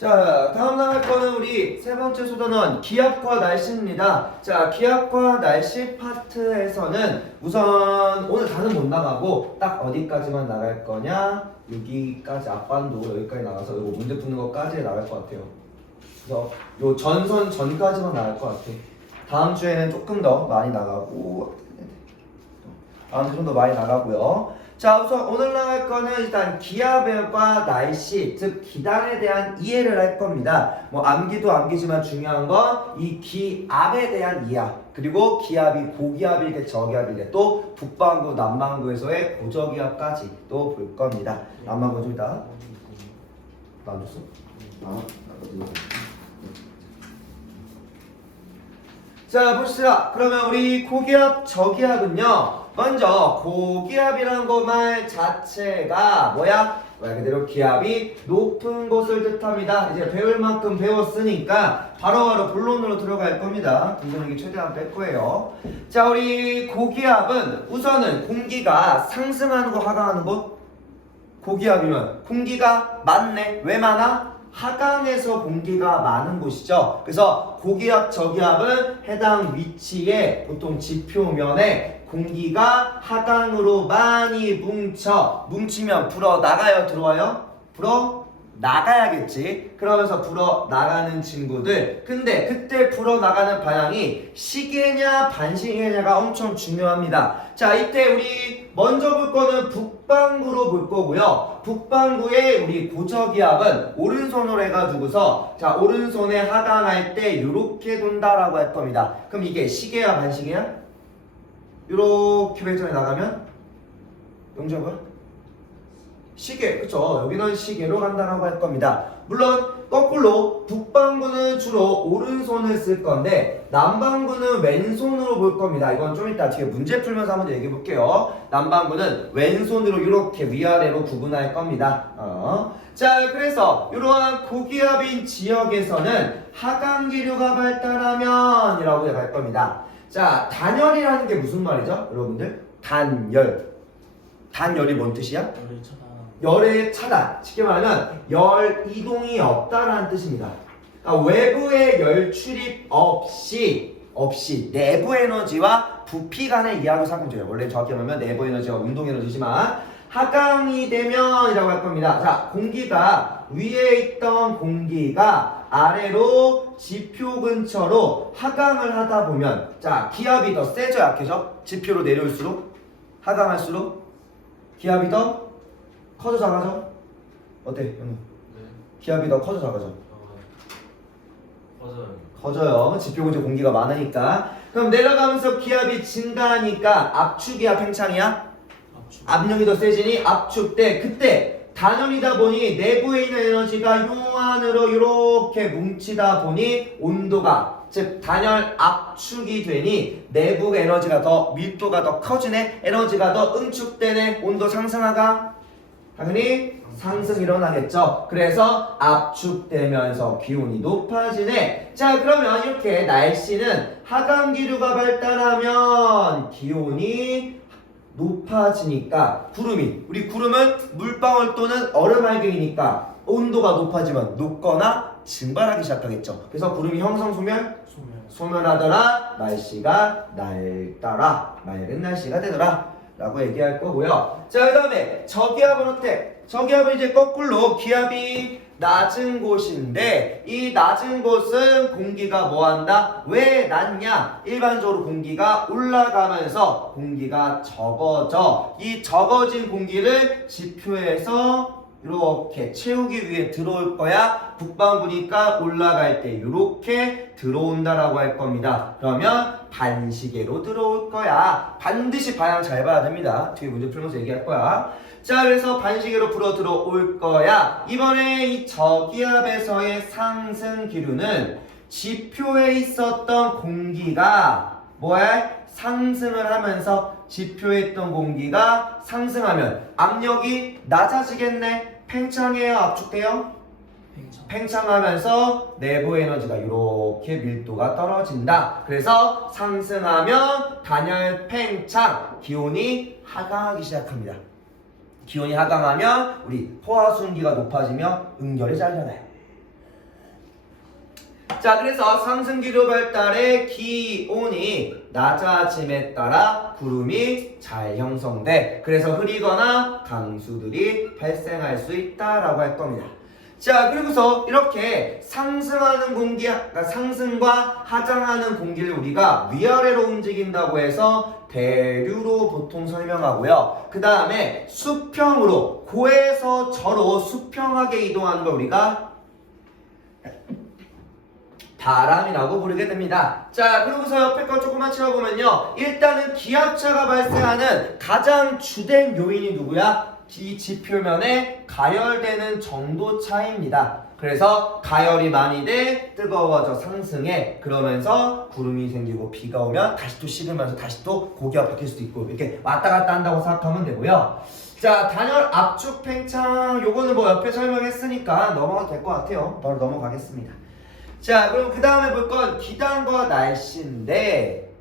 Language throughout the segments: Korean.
자, 다음 나갈 거는 우리 세 번째 수단원 기압과 날씨입니다. 자, 기압과 날씨 파트에서는 우선 오늘 다는 못 나가고 딱 어디까지만 나갈 거냐? 여기까지 앞반도 여기까지 나가서 이거 문제 푸는 것까지 나갈 것 같아요. 그래서 요 전선 전까지만 나갈 것 같아. 다음 주에는 조금 더 많이 나가고 다음 주 좀 더 많이 나가고요. 자, 우선 오늘 나갈 거는 일단 기압과 날씨, 즉 기단에 대한 이해를 할 겁니다. 뭐 암기도 암기지만 중요한 건 이 기압에 대한 이해. 그리고 기압이 고기압일게 저기압일게 또 북반구, 남반구에서의 고저기압까지 또 볼 겁니다. 남반구 좀 이따. 나안 줬어? 자, 봅시다. 그러면 우리 고기압, 저기압은요. 먼저 고기압이라는 거 말 자체가 뭐야? 말 그대로 기압이 높은 곳을 뜻합니다. 이제 배울 만큼 배웠으니까 바로바로 본론으로 들어갈 겁니다. 분석력이 최대한 뺄 거예요. 자, 우리 고기압은 우선은 공기가 상승하는 거 하강하는 거? 고기압이면 공기가 많네. 왜 많아? 하강에서 공기가 많은 곳이죠. 그래서 고기압, 저기압은 해당 위치에 보통 지표면에 공기가 하강으로 많이 뭉치면 불어 나가요, 들어와요? 불어 나가야겠지. 그러면서 불어 나가는 친구들. 근데 그때 불어 나가는 방향이 시계냐 반시계냐가 엄청 중요합니다. 자, 이때 우리 먼저 볼 거는 북반구로 볼 거고요. 북반구의 우리 고저기압은 오른손으로 해가지고서 자, 오른손에 하강할 때 이렇게 돈다라고 할 겁니다. 그럼 이게 시계야 반시계야? 이렇게 배점에 나가면 영접은 시계, 그쵸? 여기는 시계로 간다라고 할 겁니다. 물론 거꾸로 북반구는 주로 오른손을 쓸 건데 남반구는 왼손으로 볼 겁니다. 이건 좀 이따 뒤에 문제 풀면서 한번 얘기해 볼게요. 남반구는 왼손으로 이렇게 위아래로 구분할 겁니다. 자, 그래서 이러한 고기압인 지역에서는 하강기류가 발달하면 이라고 할 겁니다. 자, 단열이라는 게 무슨 말이죠? 여러분들? 단열. 단열이 뭔 뜻이야? 열의 차단. 쉽게 말하면 열 이동이 없다라는 뜻입니다. 그러니까 외부의 열 출입 없이 내부 에너지와 부피 간의 이하로 삼으면 원래 정확히 말하면 내부 에너지와 운동 에너지지만 하강이 되면 이라고 할 겁니다. 자, 공기가 위에 있던 공기가 아래로 지표 근처로 하강을 하다 보면 자, 기압이 더 세져 약해져? 지표로 내려올수록 하강할수록 기압이 더 커져 작아져? 어때? 네. 기압이 더 커져 작아져? 커져요. 지표 근처 공기가 많으니까. 그럼 내려가면서 기압이 증가하니까 압축이야 팽창이야? 압력이 더 세지니 압축돼. 그때 단열이다 보니 내부에 있는 에너지가 요 안으로 이렇게 뭉치다 보니 온도가 즉 단열 압축이 되니 내부 에너지가 더 밀도가 더 커지네. 에너지가 더 응축되네. 온도 상승하가 당연히 상승 일어나겠죠. 그래서 압축되면서 기온이 높아지네. 자, 그러면 이렇게 날씨는 하강기류가 발달하면 기온이 높아지니까 구름이 우리 구름은 물방울 또는 얼음 알갱이니까 온도가 높아지면 녹거나 증발하기 시작하겠죠. 그래서 구름이 형성 소멸하더라. 날씨가 날따라 맑은 날씨가 되더라 라고 얘기할 거고요. 자, 그 다음에 저기압은 어때? 저기압은 이제 거꾸로 기압이 낮은 곳인데 이 낮은 곳은 공기가 뭐한다? 왜 낮냐? 일반적으로 공기가 올라가면서 공기가 적어져. 이 적어진 공기를 지표에서 이렇게 채우기 위해 들어올 거야. 북반구니까 올라갈 때 이렇게 들어온다라고 할 겁니다. 그러면 반시계로 들어올 거야. 반드시 방향 잘 봐야 됩니다. 뒤에 문제 풀면서 얘기할 거야. 자, 그래서 반시계로 불어 들어올 거야. 이번에 이 저기압에서의 상승 기류는 지표에 있었던 공기가 뭐야? 상승을 하면서 지표에 있던 공기가 상승하면 압력이 낮아지겠네. 팽창해요? 압축돼요? 팽창하면서 내부 에너지가 이렇게 밀도가 떨어진다. 그래서 상승하면 단열 팽창, 기온이 하강하기 시작합니다. 기온이 하강하면 우리 포화순기가 높아지며 응결이 잘려내. 자, 그래서 상승기류 발달의 기온이 낮아짐에 따라 구름이 잘 형성돼. 그래서 흐리거나 강수들이 발생할 수 있다라고 할 겁니다. 자, 그리고서 이렇게 상승하는 공기, 그러니까 상승과 하강하는 공기를 우리가 위아래로 움직인다고 해서 대류로 보통 설명하고요. 그 다음에 수평으로, 고에서 저로 수평하게 이동하는 걸 우리가 바람이라고 부르게 됩니다. 자, 그리고서 옆에 거 조금만 채워보면요. 일단은 기압차가 발생하는 가장 주된 요인이 누구야? 이 지표면에 가열되는 정도 차이입니다. 그래서 가열이 많이 돼 뜨거워져 상승해. 그러면서 구름이 생기고 비가 오면 다시 또 식으면서 다시 또 고기압 바뀔 수도 있고 이렇게 왔다 갔다 한다고 생각하면 되고요. 자, 단열 압축 팽창 요거는 뭐 옆에 설명했으니까 넘어가도 될 것 같아요. 바로 넘어가겠습니다. 자, 그럼 그 다음에 볼 건 기단과 날씨인데,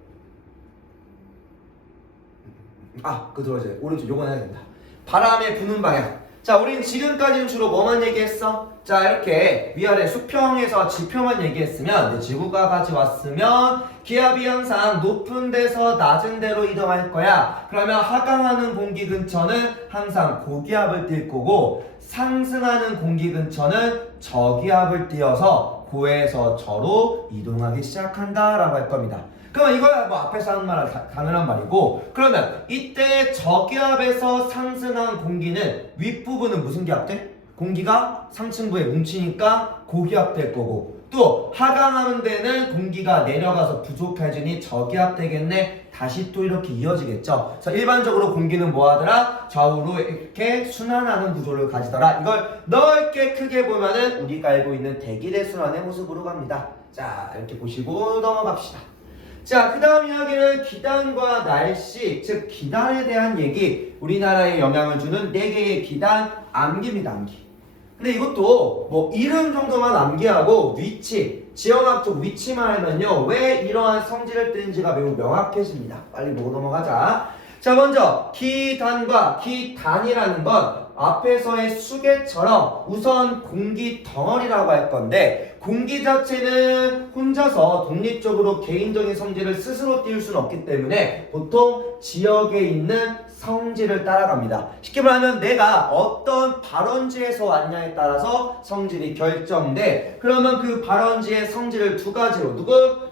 그거 들어줘요. 오른쪽 요건 해야 된다. 바람의 부는 방향. 자, 우린 지금까지는 주로 뭐만 얘기했어? 자, 이렇게 위아래 수평에서 지표만 얘기했으면, 지구가 가져왔으면 기압이 항상 높은 데서 낮은 데로 이동할 거야. 그러면 하강하는 공기 근처는 항상 고기압을 띌 거고, 상승하는 공기 근처는 저기압을 띄어서 고에서 저로 이동하기 시작한다라고 할 겁니다. 그러면 이거야 뭐 앞에서 하는 말 당연한 말이고, 그러면 이때 저기압에서 상승한 공기는 윗부분은 무슨 기압 돼? 공기가 상층부에 뭉치니까 고기압 될 거고, 또 하강하는 데는 공기가 내려가서 부족해지니 저기압 되겠네. 다시 또 이렇게 이어지겠죠. 그래서 일반적으로 공기는 뭐 하더라? 좌우로 이렇게 순환하는 구조를 가지더라. 이걸 넓게 크게 보면은 우리가 알고 있는 대기대 순환의 모습으로 갑니다. 자, 이렇게 보시고 넘어갑시다. 자, 그 다음 이야기는 기단과 날씨, 즉 기단에 대한 얘기. 우리나라에 영향을 주는 4개의 기단, 암기입니다. 암기. 근데 이것도 뭐 이름 정도만 암기하고 위치, 지형학적 위치만 알면요, 왜 이러한 성질을 띠는지가 매우 명확해집니다. 빨리 보고 넘어가자. 자, 먼저 기단과 기단이라는 건 앞에서의 수계처럼 우선 공기 덩어리라고 할 건데, 공기 자체는 혼자서 독립적으로 개인적인 성질을 스스로 띄울 수는 없기 때문에 보통 지역에 있는 성질을 따라갑니다. 쉽게 말하면 내가 어떤 발원지에서 왔냐에 따라서 성질이 결정돼. 그러면 그 발원지의 성질을 두 가지로,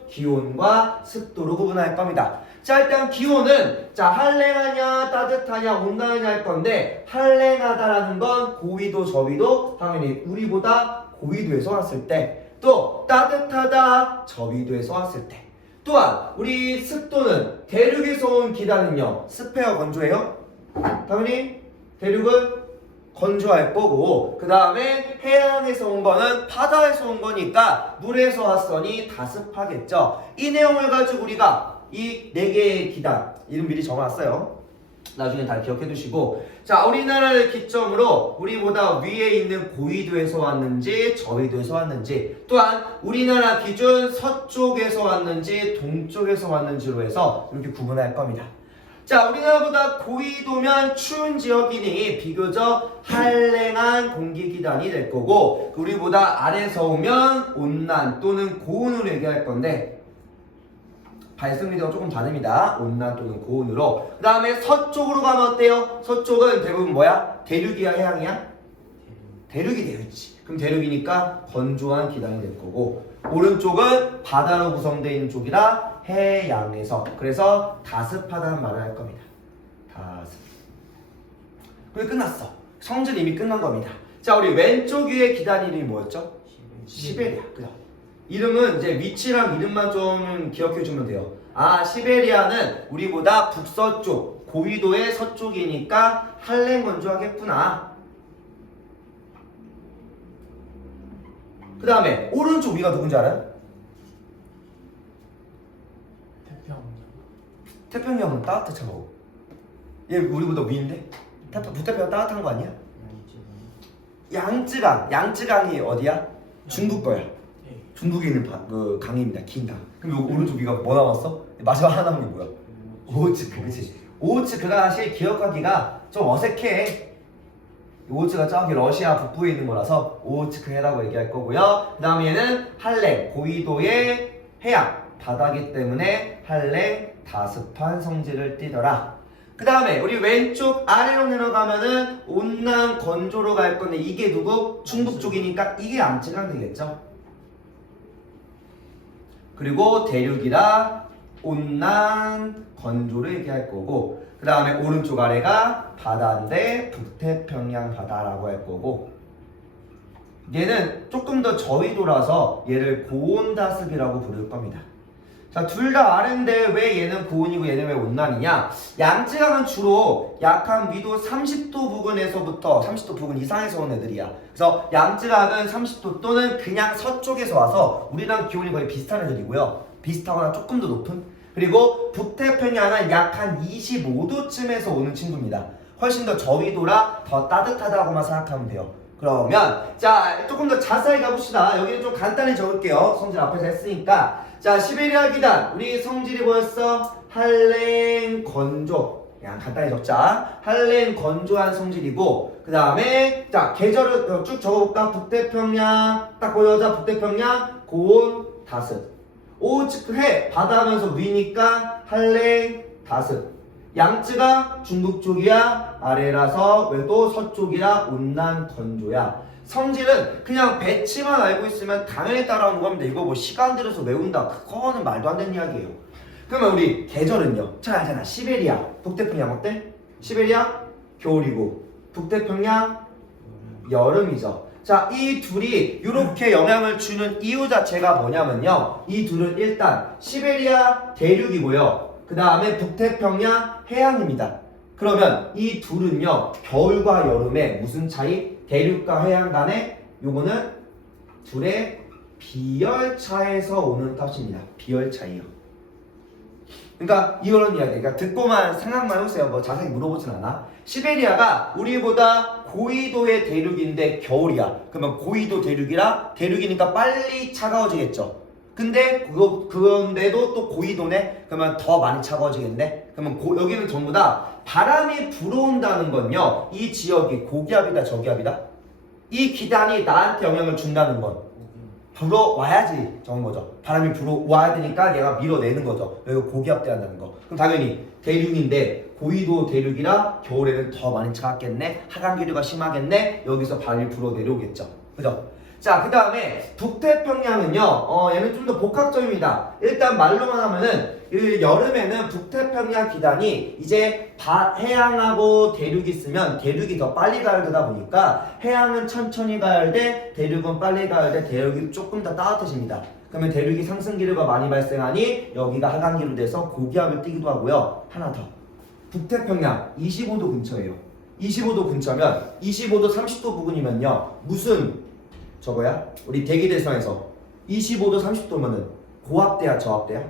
기온과 습도로 구분할 겁니다. 자, 일단 기온은 한랭하냐 따뜻하냐 온난하냐 할 건데, 한랭하다라는 건 고위도 저위도 당연히 우리보다 고위도에서 왔을 때, 또 따뜻하다 저위도에서 왔을 때, 또한 우리 습도는 대륙에서 온 기단은요, 습해요 건조해요? 당연히 대륙은 건조할 거고, 그 다음에 해안에서 온 거는 바다에서 온 거니까 물에서 왔으니 다습하겠죠. 이 내용을 가지고 우리가 이 4개의 기단 이름 미리 적어놨어요. 나중에 다 기억해 두시고, 자, 우리나라를 기점으로 우리보다 위에 있는 고위도에서 왔는지 저위도에서 왔는지, 또한 우리나라 기준 서쪽에서 왔는지 동쪽에서 왔는지로 해서 이렇게 구분할 겁니다. 자, 우리나라보다 고위도면 추운 지역이니 비교적 한랭한 공기기단이 될 거고, 우리보다 아래서 오면 온난 또는 고온으로 얘기할 건데, 발생미도가 조금 다릅니다. 온난 또는 고온으로. 그 다음에 서쪽으로 가면 어때요? 서쪽은 대부분 뭐야? 대륙이야 해양이야? 대륙이 되어있지. 그럼 대륙이니까 건조한 기단이 될 거고, 오른쪽은 바다로 구성되어 있는 쪽이라 해양에서, 그래서 다습하다는 말을 할 겁니다. 다습. 그게 끝났어. 성질 이미 끝난 겁니다. 자, 우리 왼쪽 위에 기단 이름이 뭐였죠? 시베리아. 그죠? 이름은 이제 위치랑 이름만 좀 기억해 주면 돼요. 시베리아는 우리보다 북서쪽, 고위도의 서쪽이니까 한랭 건조하겠구나. 그 다음에 오른쪽 위가 누군지 알아요? 태평양은 따뜻하고, 얘 우리보다 위인데? 북태평양 따뜻한 거 아니야? 양쯔강이 어디야? 중국 거야. 중국에 있는 그 강입니다. 긴 강. 그럼 요 오른쪽 위가 뭐 나왔어? 마지막 하나 남은 게 뭐야? 오호츠크. 그치? 오호츠크가 사실 기억하기가 좀 어색해. 오호츠크가 저기 러시아 북부에 있는 거라서 오호츠크해라고 얘기할 거고요. 그 다음에 얘는 한랭, 고위도의 해양, 바다기 때문에 한랭, 다습한 성질을 띠더라. 그 다음에 우리 왼쪽 아래로 내려가면은 온난 건조로 갈 건데 이게 누구? 중북 쪽이니까 이게 암체강 되겠죠. 그리고 대륙이라 온난 건조를 얘기할 거고, 그 다음에 오른쪽 아래가 바다인데 북태평양 바다라고 할 거고, 얘는 조금 더 저위도라서 얘를 고온다습이라고 부를 겁니다. 자, 둘 다 아래인데 왜 얘는 고온이고 얘는 왜 온난이냐? 양쯔강은 주로 약한 위도 30도 부근에서부터 30도 부근 이상에서 온 애들이야. 그래서 양쯔강은 30도 또는 그냥 서쪽에서 와서 우리랑 기온이 거의 비슷한 애들이고요. 비슷하거나 조금 더 높은. 그리고 북태평양은 약 한 25도쯤에서 오는 친구입니다. 훨씬 더 저위도라 더 따뜻하다고만 생각하면 돼요. 그러면 자, 조금 더 자세히 가봅시다. 여기는 좀 간단히 적을게요. 성질 앞에서 했으니까. 자, 시베리아 기단 우리 성질이 뭐였어? 한랭 건조. 그냥 간단히 적자. 한랭 건조한 성질이고, 그 다음에 자, 계절을 쭉 적어볼까? 북태평양 딱 보여자. 북태평양 고온 다습. 오호츠크해 바다 하면서 위니까 한랭 다습. 양쯔가 중북 쪽이야. 아래라서 외도 서쪽이라 온난 건조야. 성질은 그냥 배치만 알고 있으면 당연히 따라오는 겁니다. 이거 뭐 시간 들여서 외운다, 그거는 말도 안 되는 이야기예요. 그러면 우리 계절은요? 잘 알잖아. 시베리아, 북태평양 어때? 시베리아 겨울이고 북태평양 여름이죠. 자, 이 둘이 이렇게 영향을 주는 이유 자체가 뭐냐면요, 이 둘은 일단 시베리아 대륙이고요, 그 다음에 북태평양 해양입니다. 그러면 이 둘은요, 겨울과 여름에 무슨 차이? 대륙과 해양 간에 요거는 둘의 비열차에서 오는 탓입니다. 비열차이요. 그러니까 이런 이야기, 그러니까 듣고만 생각만 해보세요. 뭐 자세히 물어보진 않아. 시베리아가 우리보다 고위도의 대륙인데 겨울이야. 그러면 고위도 대륙이라 대륙이니까 빨리 차가워지겠죠. 근데 그런데도 또 고위도네? 그러면 더 많이 차가워지겠네? 그러면 여기는 전부 다 바람이 불어온다는 건요, 이 지역이 고기압이다 저기압이다? 이 기단이 나한테 영향을 준다는 건 불어와야지 적은 거죠. 바람이 불어와야 되니까 얘가 밀어내는 거죠. 여기가 고기압대한다는 거. 그럼 당연히 대륙인데 고위도 대륙이라 겨울에는 더 많이 차갑겠네? 하강 기류가 심하겠네? 여기서 바람이 불어 내려오겠죠. 그죠? 자, 그 다음에 북태평양은요, 얘는 좀 더 복합적입니다. 일단 말로만 하면은 여름에는 북태평양 기단이 이제 해양하고 대륙이 있으면 대륙이 더 빨리 가열되다 보니까 해양은 천천히 가열돼, 대륙은 빨리 가열돼, 대륙이 조금 더 따뜻해집니다. 그러면 대륙이 상승 기류가 많이 발생하니 여기가 하강 기류 돼서 고기압을 띠기도 하고요. 하나 더, 북태평양 25도 근처예요. 25도 근처면 25도 30도 부근이면요, 무슨 저거야? 우리 대기대성에서 25도 30도면은 고압대야 저압대야?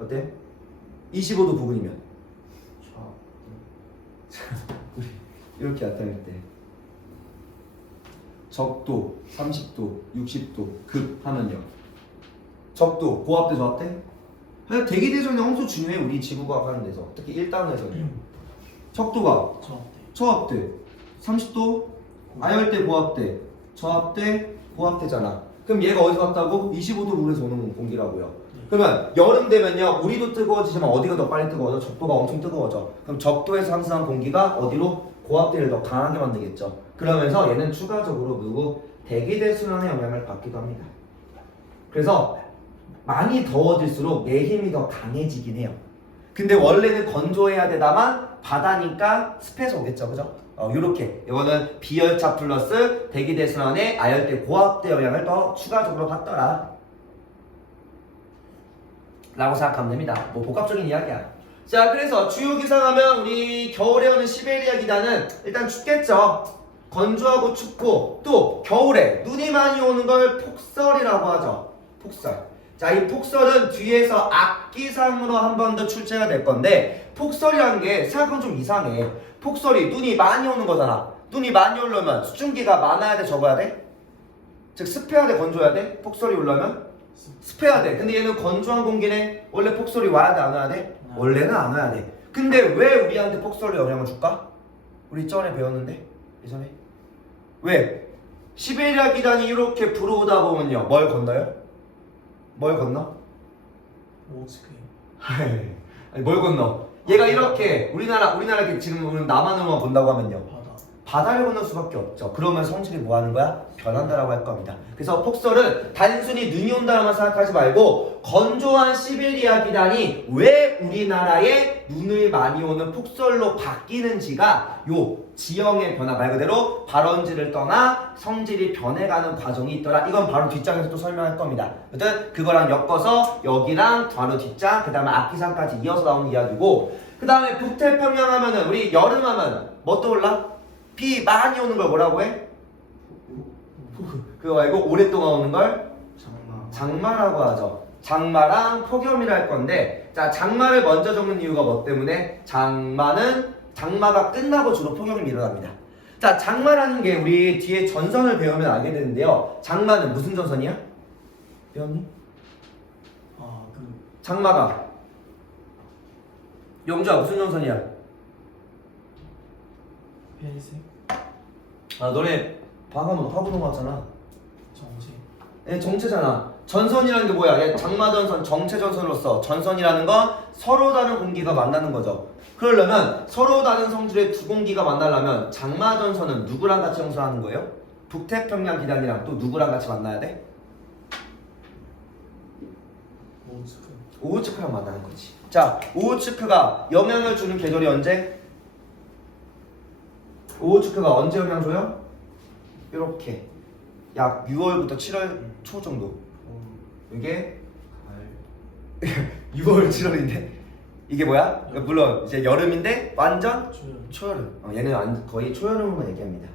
어때? 25도 부근이면 우리 이렇게 나타낼 때 적도 30도 60도 급 하면요, 적도 고압대 저압대? 대기대성이 엄청 중요해. 우리 지구과학 하는 데서 특히 1단원에서는 적도가 저압대 30도 아열대 고압대 저압대 고압대잖아. 그럼 얘가 어디서 왔다고? 25도 룰에서 오는 공기라고요. 그러면 여름 되면요, 우리도 뜨거워지지만 어디가 더 빨리 뜨거워져? 적도가 엄청 뜨거워져. 그럼 적도에서 상승한 공기가 어디로? 고압대를 더 강하게 만들겠죠. 그러면서 얘는 추가적으로 누구? 대기대순환의 영향을 받기도 합니다. 그래서 많이 더워질수록 내 힘이 더 강해지긴 해요. 근데 원래는 건조해야 되다만 바다니까 습해서 오겠죠. 그죠? 요렇게 이거는 비열차 플러스 대기대순환의 아열대 고압대 영향을 더 추가적으로 받더라 라고 생각하면 됩니다. 뭐 복합적인 이야기야. 자, 그래서 주요 기상하면 우리 겨울에 오는 시베리아 기단은 일단 춥겠죠. 건조하고 춥고, 또 겨울에 눈이 많이 오는 걸 폭설이라고 하죠. 폭설. 자, 이 폭설은 뒤에서 악기상으로 한 번 더 출제가 될 건데, 폭설이라는 게 생각하면 좀 이상해. 폭설이 눈이 많이 오는 거잖아. 눈이 많이 오려면 수증기가 많아야 돼, 적어야 돼? 즉 습해야 돼, 건조해야 돼? 폭설이 오려면 습해야 돼. 근데 얘는 건조한 공기네. 원래 폭설이 와야 돼, 안 와야 돼? 원래는 안 와야 돼. 근데 왜 우리한테 폭설이 영향을 줄까? 우리 전에 배웠는데 예전에 왜? 시베리아 기단이 이렇게 불어오다 보면요 뭘 건너요? 뭘 건너? 오츠크. 아니 뭘 건너? 얘가 이렇게 우리나라 지금 우리는 남한으로만 본다고 하면요 바다. 바다를 건널 수밖에 없죠. 그러면 성질이 뭐 하는 거야? 변한다라고 할 겁니다. 그래서 폭설은 단순히 눈이 온다라만 생각하지 말고 건조한 시베리아 기단이 왜 우리나라에 눈을 많이 오는 폭설로 바뀌는지가 요 지형의 변화 말 그대로 발원지를 떠나 성질이 변해가는 과정이 있더라. 이건 바로 뒷장에서 또 설명할 겁니다. 아무튼 그거랑 엮어서 여기랑 바로 뒷장 그 다음에 악기상까지 이어서 나오는 이야기고 그 다음에 북태평양 하면은 우리 여름 하면 뭐 떠올라? 비 많이 오는 걸 뭐라고 해? 그거 말고 오랫동안 오는 걸 장마라고 하죠. 장마랑 폭염이라 할 건데 자 장마를 먼저 적는 이유가 뭐 때문에? 장마가 끝나고 주로 폭염이 일어납니다. 자 장마라는 게 우리 뒤에 전선을 배우면 알게 되는데요. 장마는 무슨 전선이야? 배웠니? 장마가 영주야 무슨 전선이야? 펜스. 너네 방학은 하고 넘어왔잖아. 정지. 네, 정체잖아. 전선이라는 게 뭐야? 얘 장마전선, 정체전선으로서 전선이라는 건 서로 다른 공기가 만나는 거죠. 그러려면 서로 다른 성질의 두 공기가 만나려면 장마전선은 누구랑 같이 형성하는 거예요? 북태평양 기단이랑 또 누구랑 같이 만나야 돼? 오츠크. 오호츠크랑 만나는 거지. 자, 오호츠크가 영향을 주는 계절이 언제? 오호츠크가 언제 영향 줘요? 이렇게 약 6월부터 7월 초 정도. 이게 6월 7월인데 이게 뭐야? 물론 이제 여름인데 완전 초여름. 얘는 거의 초여름으로 얘기합니다.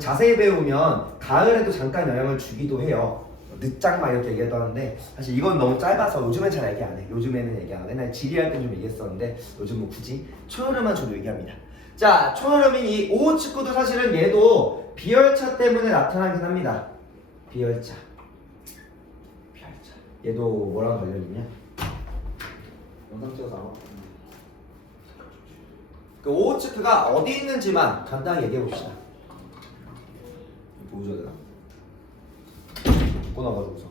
자세히 배우면 가을에도 잠깐 영향을 주기도 해요. 늦장마 이렇게 얘기도 하는데 사실 이건 너무 짧아서 요즘엔 잘 얘기 안 해. 요즘에는 얘기 안 해. 옛날 지리할 땐 좀 얘기했었는데 요즘은 굳이 초여름만 주로 얘기합니다. 자, 초여름인 이 오호츠크도 사실은 얘도 비열차 때문에 나타나긴 합니다. 비열차. 얘도 뭐랑 관련있냐? 영상 찍어서 나와. 그 오호츠크가 어디 있는지만 간단히 얘기해 봅시다. 보여줘야 되나? 꺼놔가지고서.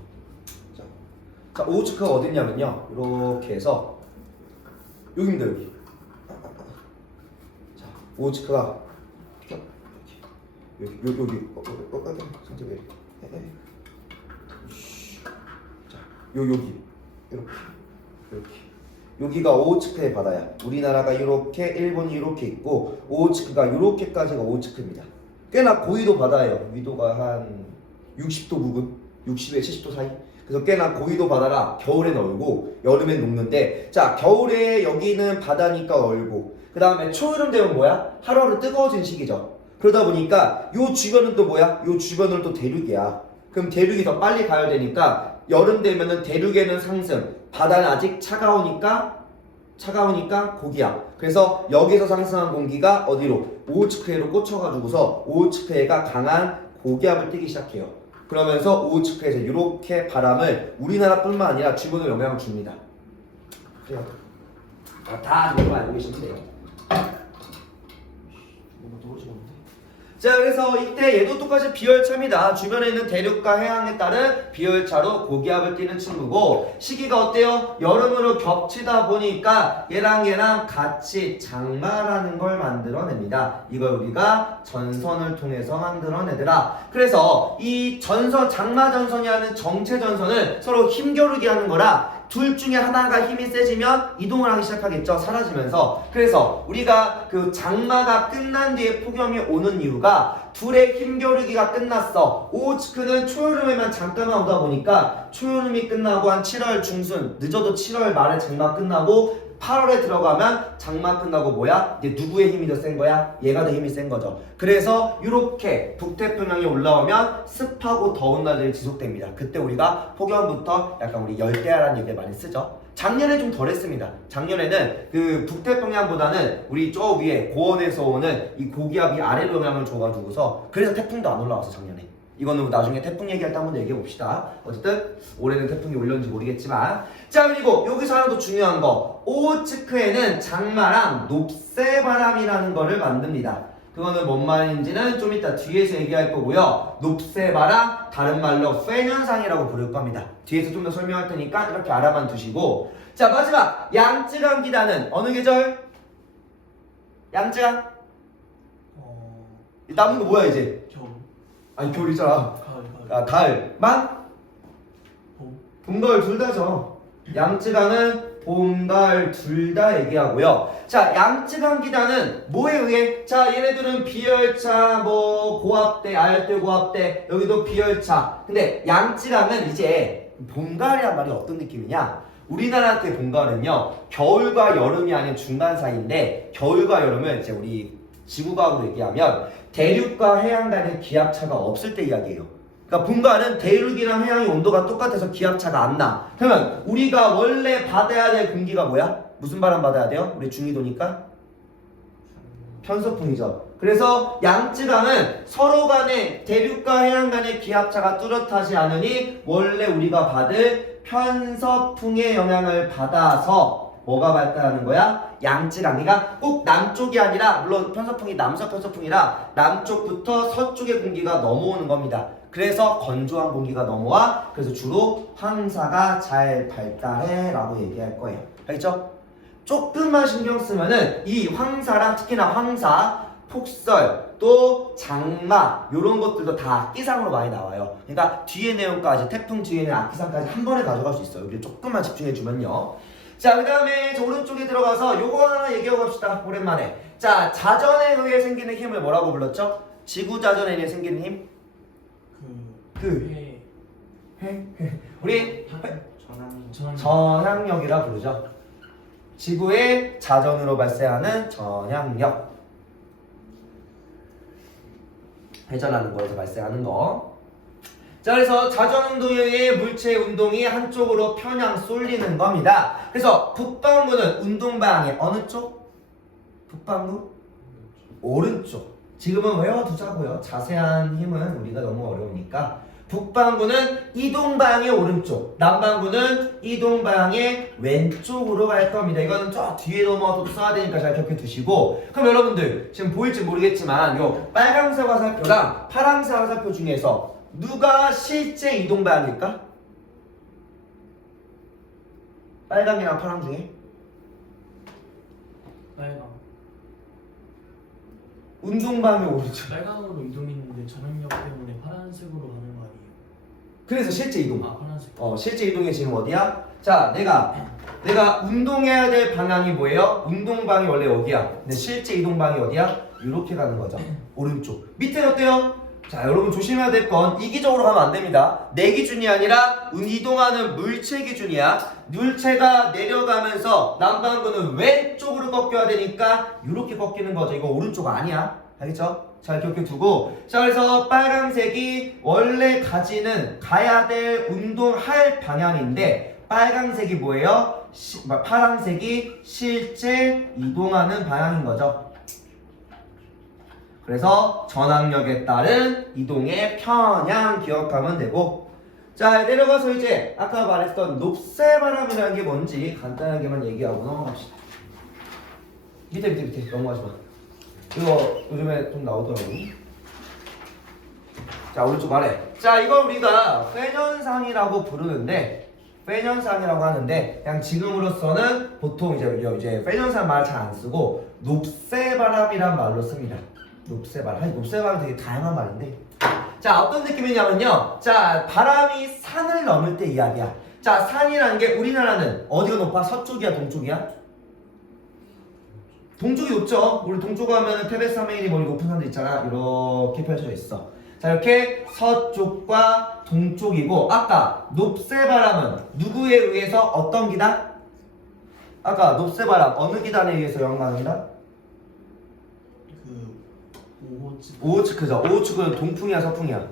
자, 오호츠크가 어디 있냐면요. 이렇게 해서 여기입니다, 여기. 자, 오호츠크가 여기 상태 왜? 여기 이렇게 여기가 오호츠크의 바다야. 우리나라가 이렇게 일본이 이렇게 있고 오호츠크가 이렇게까지가 오호츠크입니다. 꽤나 고위도 바다예요. 위도가 한 60도 부근 60에 70도 사이. 그래서 꽤나 고위도 바다라 겨울엔 얼고 여름엔 녹는데 자 겨울에 여기는 바다니까 얼고 그 다음에 초여름 되면 뭐야? 하루하루 뜨거워진 시기죠. 그러다 보니까 요 주변은 또 뭐야? 요 주변은 또 대륙이야. 그럼 대륙이 더 빨리 가야 되니까 여름 되면은 대륙에는 상승, 바다는 아직 차가우니까 고기압. 그래서 여기서 상승한 공기가 어디로? 오호츠크해로 꽂혀가지고서 오호츠크해가 강한 고기압을 띠기 시작해요. 그러면서 오호츠크에서 이렇게 바람을 우리나라뿐만 아니라 주변으로 영향을 줍니다. 그래요. 다 정말 알고 계시면 돼요. 뭔가 떨어지는데. 자, 그래서 이때 얘도 똑같이 비열차입니다. 주변에 있는 대륙과 해양에 따른 비열차로 고기압을 띠는 친구고 시기가 어때요? 여름으로 겹치다 보니까 얘랑 같이 장마라는 걸 만들어냅니다. 이걸 우리가 전선을 통해서 만들어내더라. 그래서 이 전선, 장마전선이라는 정체전선을 서로 힘겨루기 하는 거라 둘 중에 하나가 힘이 세지면 이동을 하기 시작하겠죠. 사라지면서. 그래서 우리가 그 장마가 끝난 뒤에 폭염이 오는 이유가 둘의 힘겨루기가 끝났어. 오호츠크는 초여름에만 잠깐만 오다 보니까 초여름이 끝나고 한 7월 중순 늦어도 7월 말에 장마 끝나고 8월에 들어가면 장마 끝나고 뭐야? 이제 누구의 힘이 더 센 거야? 얘가 더 힘이 센 거죠. 그래서 이렇게 북태평양에 올라오면 습하고 더운 날들이 지속됩니다. 그때 우리가 폭염부터 약간 우리 열대야라는 얘기를 많이 쓰죠. 작년에 좀 덜했습니다. 작년에는 그 북태평양보다는 우리 저 위에 고원에서 오는 이 고기압이 아래로 영향을 줘가지고서 그래서 태풍도 안 올라왔어 작년에. 이거는 나중에 태풍 얘기할 때 한번 얘기해 봅시다. 어쨌든 올해는 태풍이 올렸는지 모르겠지만 자 그리고 여기서 하나 더 중요한 거 오호츠크에는 장마랑 높새바람이라는 거를 만듭니다. 그거는 뭔 말인지는 좀 이따 뒤에서 얘기할 거고요. 높새바람 다른 말로 팬현상이라고 부를 겁니다. 뒤에서 좀 더 설명할 테니까 이렇게 알아만 두시고 자 마지막 양쯔강 기단은 어느 계절? 양쯔강? 남은 거 뭐야 이제? 겨울. 아니 겨울이잖아. 가을. 아, 가을만? 봄. 봄, 가을 둘 다죠. 양쯔강은 봄, 가을 둘 다 얘기하고요. 자, 양쯔강 기단은 뭐에 의해? 자, 얘네들은 비열차, 뭐 고압대, 아열대 고압대, 여기도 비열차. 근데 양쯔강은 이제 봄, 가을이란 말이 어떤 느낌이냐? 우리나라한테 봄, 가을은요, 겨울과 여름이 아닌 중간 사이인데, 겨울과 여름은 이제 우리 지구과학으로 얘기하면 대륙과 해양 간의 기압차가 없을 때 이야기예요. 그러니까 봄, 가을은 대륙이랑 해양의 온도가 똑같아서 기압차가 안 나. 그러면 우리가 원래 받아야 될 공기가 뭐야? 무슨 바람 받아야 돼요? 우리 중위도니까? 편서풍이죠. 그래서 양쯔강은 서로 간의 대륙과 해양 간의 기압차가 뚜렷하지 않으니 원래 우리가 받을 편서풍의 영향을 받아서 뭐가 발달하는 거야? 양쯔강이가 꼭 남쪽이 아니라 물론 편서풍이 남서 편서풍이라 남쪽부터 서쪽의 공기가 넘어오는 겁니다. 그래서 건조한 공기가 넘어와. 그래서 주로 황사가 잘 발달해 라고 얘기할 거예요. 알겠죠? 조금만 신경 쓰면은 이 황사랑 특히나 황사, 폭설, 또 장마 이런 것들도 다 악기상으로 많이 나와요. 그러니까 뒤에 내용까지 태풍 뒤에 내용 악기상까지 한 번에 가져갈 수 있어요. 여기 조금만 집중해 주면요. 자, 그 다음에 저 오른쪽에 들어가서 요거 하나 얘기하고 갑시다. 오랜만에. 자, 자전에 의해 생기는 힘을 뭐라고 불렀죠? 지구 자전에 의해 생기는 힘? 우리 전향력이라 부르죠. 지구의 자전으로 발생하는 전향력. 회전하는 거에서 발생하는 거. 자, 그래서 자전 운동에 의해 물체 운동이 한쪽으로 편향 쏠리는 겁니다. 그래서 북반구는 운동 방향의 어느 쪽? 북반구? 오른쪽. 지금은 외워두자고요. 자세한 힘은 우리가 너무 어려우니까. 북반구는 이동 방향의 오른쪽, 남반구는 이동 방향의 왼쪽으로 갈 겁니다. 이거는 저 뒤에 넘어가서 써야 되니까 잘 기억해 두시고. 그럼 여러분들 지금 보일지 모르겠지만 요 빨간색 화살표랑 파란색 화살표 중에서 누가 실제 이동 방향일까? 빨강이랑 파랑 중에? 빨강. 운동 방향의 오른쪽. 빨강으로 이동했는데 전압력 때문에 파란색으로 가는 거 아니에요? 그래서 실제 이동. 아, 파란색. 실제 이동이 지금 어디야? 자, 내가 운동해야 될 방향이 뭐예요? 운동 방향이 원래 여기야. 근데 실제 이동 방향이 어디야? 이렇게 가는 거죠. 오른쪽. 밑에는 어때요? 자, 여러분 조심해야 될 건 이기적으로 가면 안 됩니다. 내 기준이 아니라 이동하는 물체 기준이야. 물체가 내려가면서 남반구는 왼쪽으로 꺾여야 되니까 이렇게 꺾이는 거죠. 이거 오른쪽 아니야. 알겠죠? 잘 기억해 두고. 자, 그래서 빨간색이 원래 가야 될 운동할 방향인데 빨간색이 뭐예요? 파란색이 실제 이동하는 방향인 거죠. 그래서 전압력에 따른 이동의 편향 기억하면 되고. 자, 내려가서 이제 아까 말했던 높새바람이라는 게 뭔지 간단하게만 얘기하고 넘어갑시다. 밑에 넘어가지 마. 이거 요즘에 좀 나오더라고. 자, 오른쪽 아래. 자, 이걸 우리가 팬현상이라고 부르는데, 팬현상이라고 하는데 그냥 지금으로서는 보통 이제 팬현상 말 잘 안 쓰고 높새바람이란 말로 씁니다. 높새바람. 사실 높새바람 되게 다양한 말인데. 자, 어떤 느낌이냐면요. 자, 바람이 산을 넘을 때 이야기야. 자, 산이라는 게 우리나라는 어디가 높아? 서쪽이야, 동쪽이야? 동쪽이 높죠. 우리 동쪽 가면은 태백산맥이 머리 높은 산도 있잖아. 이렇게 펼쳐져 있어. 자, 이렇게 서쪽과 동쪽이고, 아까 높새바람은 누구에 의해서 어떤 기단? 아까 높새바람 어느 기단에 의해서 영향하는 기단? 오호츠크죠. 오호츠크는 동풍이야, 서풍이야?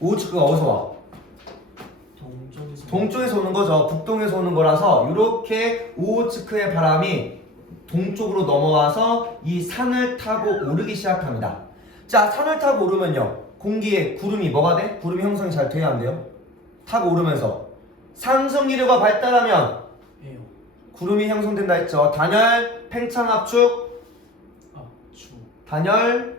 오호츠크가 어디서 와? 동쪽에서 오는 거죠. 북동에서 오는 거라서 이렇게 오호츠크의 바람이 동쪽으로 넘어와서 이 산을 타고 오르기 시작합니다. 자, 산을 타고 오르면요, 공기에 구름이 뭐가 돼? 구름이 형성이 잘 돼야 안 돼요? 타고 오르면서 상승기류가 발달하면 구름이 형성된다 했죠. 단열, 팽창압축, 단열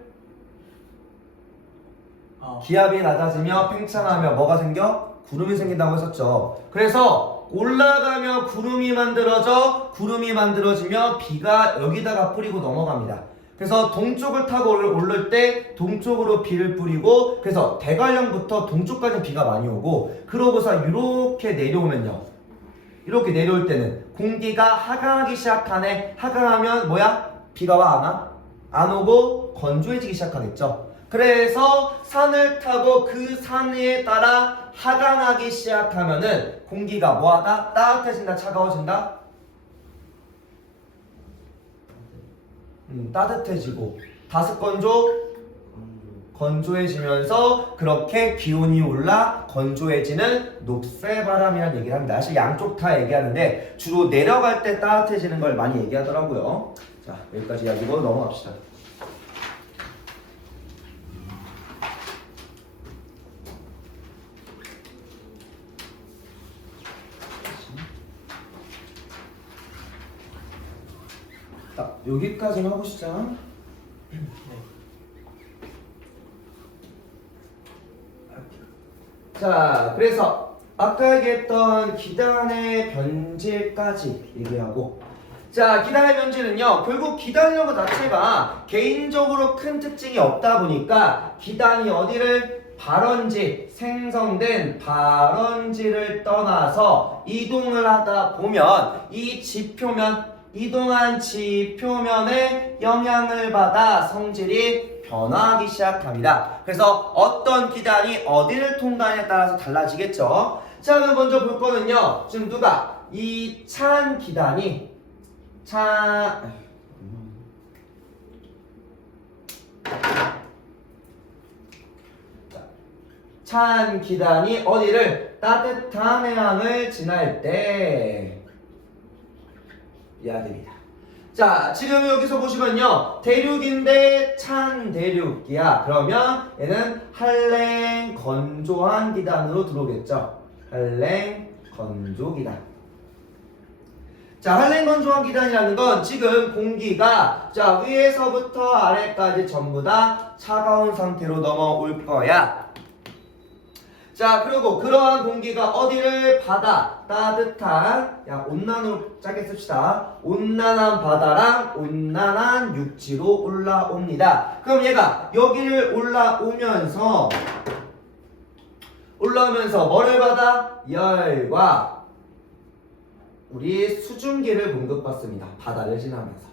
아, 기압이 낮아지며 팽창하며 뭐가 생겨? 구름이 생긴다고 했었죠. 그래서 올라가며 구름이 만들어져 구름이 만들어지며 비가 여기다가 뿌리고 넘어갑니다. 그래서 동쪽을 타고 오를 때 동쪽으로 비를 뿌리고 그래서 대관령부터 동쪽까지 비가 많이 오고 그러고서 이렇게 내려오면요. 이렇게 내려올 때는 공기가 하강하기 시작하네. 하강하면 뭐야? 비가 와 안 와? 안 오고 건조해지기 시작하겠죠. 그래서 산을 타고 그 산에 따라 하강하기 시작하면은 공기가 뭐하다? 따뜻해진다, 차가워진다? 따뜻해지고 다습건조 건조해지면서 그렇게 기온이 올라 건조해지는 녹새바람이라는 얘기를 합니다. 사실 양쪽 다 얘기하는데 주로 내려갈 때 따뜻해지는 걸 많이 얘기하더라고요. 자, 여기까지 이야기고 넘어갑시다. 자, 여기까지만 하고 시작. 네. 자, 그래서 아까 얘기했던 기단의 변질까지 얘기하고 자, 기단의 변질은요 결국 기단이라는 것 자체가 개인적으로 큰 특징이 없다 보니까 기단이 어디를 발원지, 생성된 발원지를 떠나서 이동을 하다 보면 이 지표면 이동한 지표면에 영향을 받아 성질이 변화하기 시작합니다. 그래서 어떤 기단이 어디를 통과하냐에 따라서 달라지겠죠. 자, 그럼 먼저 볼 거는요. 지금 누가 이 찬 기단이 찬 기단이 어디를 따뜻한 해양을 지날 때 이야기입니다. 자, 지금 여기서 보시면요. 대륙인데 찬 대륙이야. 그러면 얘는 한랭 건조한 기단으로 들어오겠죠. 한랭 건조 기단. 자, 한랭 건조한 기단이라는 건 지금 공기가 자, 위에서부터 아래까지 전부 다 차가운 상태로 넘어올 거야. 자, 그리고 그러한 공기가 어디를 바다, 따뜻한, 야, 온난으로 짧게 씁시다. 온난한 바다랑 온난한 육지로 올라옵니다. 그럼 얘가 여기를 올라오면서 뭐를 받아? 열과 우리 수증기를 공급받습니다. 바다를 지나면서.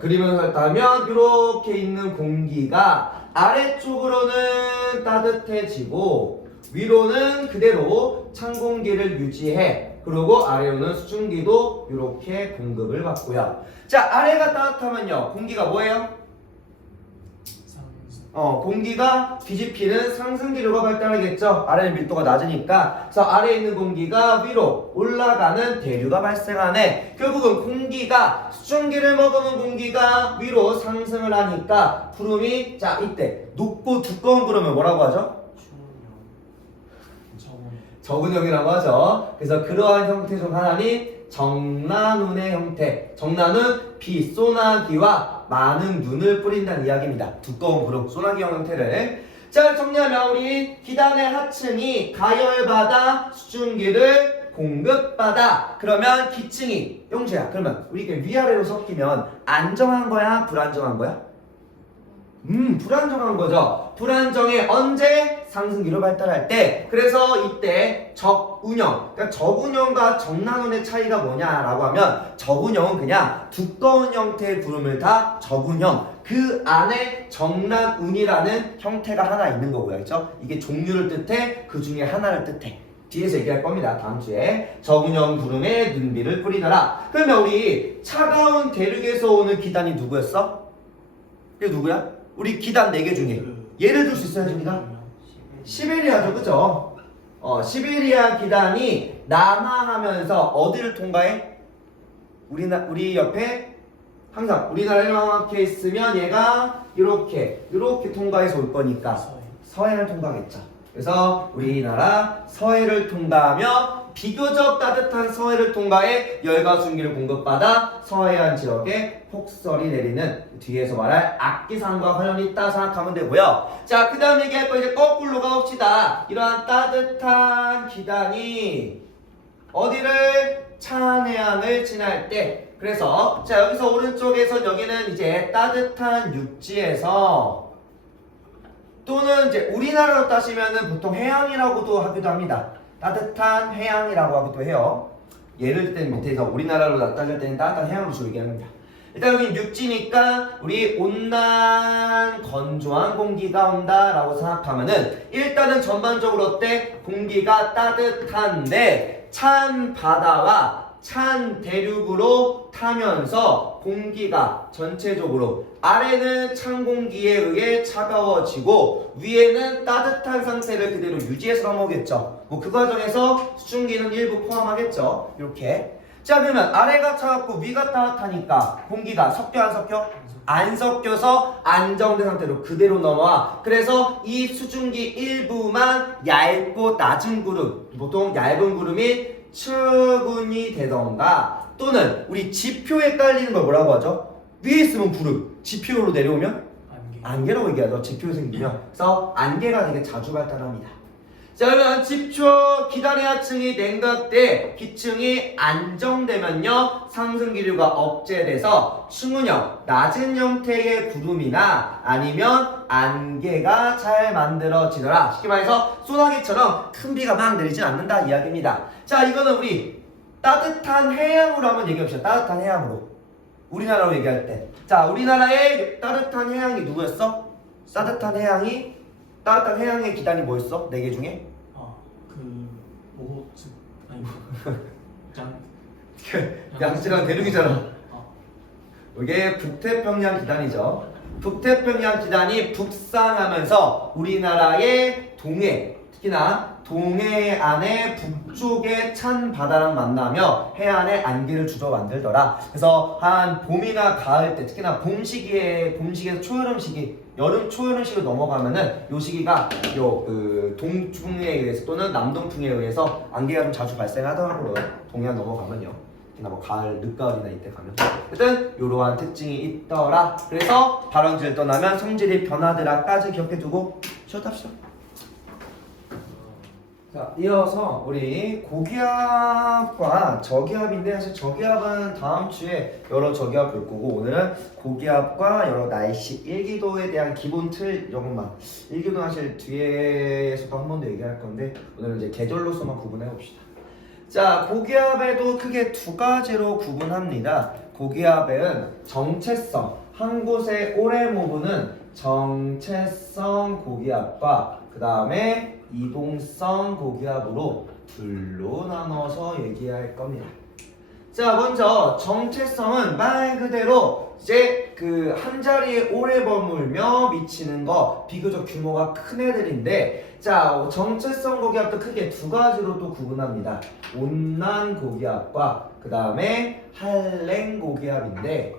그리면서 따면 이렇게 있는 공기가 아래쪽으로는 따뜻해지고 위로는 그대로 찬 공기를 유지해. 그리고 아래로는 수증기도 이렇게 공급을 받고요. 자, 아래가 따뜻하면요 공기가 뭐예요? 공기가 뒤집히는 상승기류가 발달하겠죠. 아래는 밀도가 낮으니까. 그래서 아래에 있는 공기가 위로 올라가는 대류가 발생하네. 결국은 공기가 수증기를 먹으면 공기가 위로 상승을 하니까 구름이 자 이때 높고 두꺼운 구름을 뭐라고 하죠? 적은형이라고 하죠. 그래서 그러한 형태 중 하나는 정난운의 형태. 정난은 비 소나기와 많은 눈을 뿌린다는 이야기입니다. 두꺼운 구름, 소나기형 형태를. 자, 정리하면 우리 기단의 하층이 가열받아 수증기를 공급받아. 그러면 기층이 용재야. 그러면 우리 이게 위아래로 섞이면 안정한 거야? 불안정한 거야? 불안정한 거죠. 불안정해 언제? 상승기로 발달할 때. 그래서 이때 적운형, 그러니까 적운형과 정난운의 차이가 뭐냐라고 하면 적운형은 그냥 두꺼운 형태의 구름을 다 적운형, 그 안에 정난운이라는 형태가 하나 있는 거고요. 그렇죠? 이게 종류를 뜻해, 그 중에 하나를 뜻해. 뒤에서 얘기할 겁니다. 다음 주에. 적운형 구름에 눈비를 뿌리더라. 그러면 우리 차가운 대륙에서 오는 기단이 누구였어? 이게 누구야? 우리 기단 4개 중에 예를 들 수 있어요, 준이가? 시베리아죠, 그죠? 시베리아 기단이 남하하면서 어디를 통과해? 우리 옆에 항상 우리나라를 이렇게 있으면 얘가 이렇게 통과해서 올 거니까 서해를 통과하겠죠. 그래서 우리나라 서해를 통과하며 비교적 따뜻한 서해를 통과해 열과 순기를 공급받아 서해안 지역에 폭설이 내리는 뒤에서 말할 악기상과 관련이 있다 생각하면 되고요. 자, 그 다음 얘기할 거 이제 거꾸로 가봅시다. 이러한 따뜻한 기단이 어디를? 찬 해안을 지날 때. 그래서 자, 여기서 오른쪽에서 여기는 이제 따뜻한 육지에서 또는 이제 우리나라로 따지면은 보통 해양이라고도 하기도 합니다. 따뜻한 해양이라고 하기도 해요. 예를 들 밑에서 우리나라로 따질 때는 따뜻한 해양으로 주로 얘기합니다. 일단 여기 육지니까 우리 온난 건조한 공기가 온다라고 생각하면은 일단은 전반적으로 어때? 공기가 따뜻한데 찬 바다와 찬 대륙으로 타면서 공기가 전체적으로 아래는 찬 공기에 의해 차가워지고 위에는 따뜻한 상태를 그대로 유지해서 넘어오겠죠. 뭐 그 과정에서 수증기는 일부 포함하겠죠. 이렇게. 자, 그러면 아래가 차갑고 위가 따뜻하니까 공기가 섞여 안 섞여? 안 섞여서 안정된 상태로 그대로 넘어와. 그래서 이 수증기 일부만 얇고 낮은 구름, 보통 얇은 구름이 추군이 되던가 또는 우리 지표에 깔리는 걸 뭐라고 하죠? 위에 있으면 구름, 지표로 내려오면 안개라고 얘기하죠. 지표 생기면. 그래서 안개가 되게 자주 발달합니다. 자, 그러면 지표 기단의 하층이 냉각돼 기층이 안정되면요 상승 기류가 억제돼서 충은형 낮은 형태의 구름이나 아니면 안개가 잘 만들어지더라. 쉽게 말해서 소나기처럼 큰 비가 막 내리진 않는다 이야기입니다. 자, 이거는 우리 따뜻한 해양으로 한번 얘기해봅시다. 따뜻한 해양으로 우리나라로 얘기할 때. 자, 우리나라의 따뜻한 해양이 누구였어? 따뜻한 해양의 기단이 뭐였어? 4개 중에? 오호츠 아니 장 양치랑 대륙이잖아. 이게 북태평양 기단이죠. 북태평양 기단이 북상하면서 우리나라의 동해, 특히나 동해안의 북쪽의 찬 바다랑 만나며 해안에 안개를 주로 만들더라. 그래서 한 봄이나 가을 때, 특히나 봄시기에서 초여름 시기, 여름 초여름 시기로 넘어가면은 요 시기가 동풍에 의해서 또는 남동풍에 의해서 안개가 좀 자주 발생하더라고요. 동해안 넘어가면요. 특히나 뭐 가을, 늦가을이나 이때 가면 일단 이러한 특징이 있더라. 그래서 발원지를 떠나면 성질이 변하더라까지 기억해두고 쉬었다 합시다. 자, 이어서 우리 고기압과 저기압인데 사실 저기압은 다음 주에 여러 저기압 볼 거고 오늘은 고기압과 여러 날씨 일기도에 대한 기본 틀 이것만 일기도는 사실 뒤에서도 한 번 더 얘기할 건데 오늘은 이제 계절로서만 구분해 봅시다. 자, 고기압에도 크게 두 가지로 구분합니다. 고기압은 정체성, 한 곳에 오래 머무는 정체성 고기압과 그 다음에 이동성 고기압으로 둘로 나눠서 얘기할 겁니다. 자, 먼저 정체성은 말 그대로 이제 그 한 자리에 오래 머물며 미치는 거 비교적 규모가 큰 애들인데 자, 정체성 고기압도 크게 두 가지로 또 구분합니다. 온난 고기압과 그 다음에 한랭 고기압인데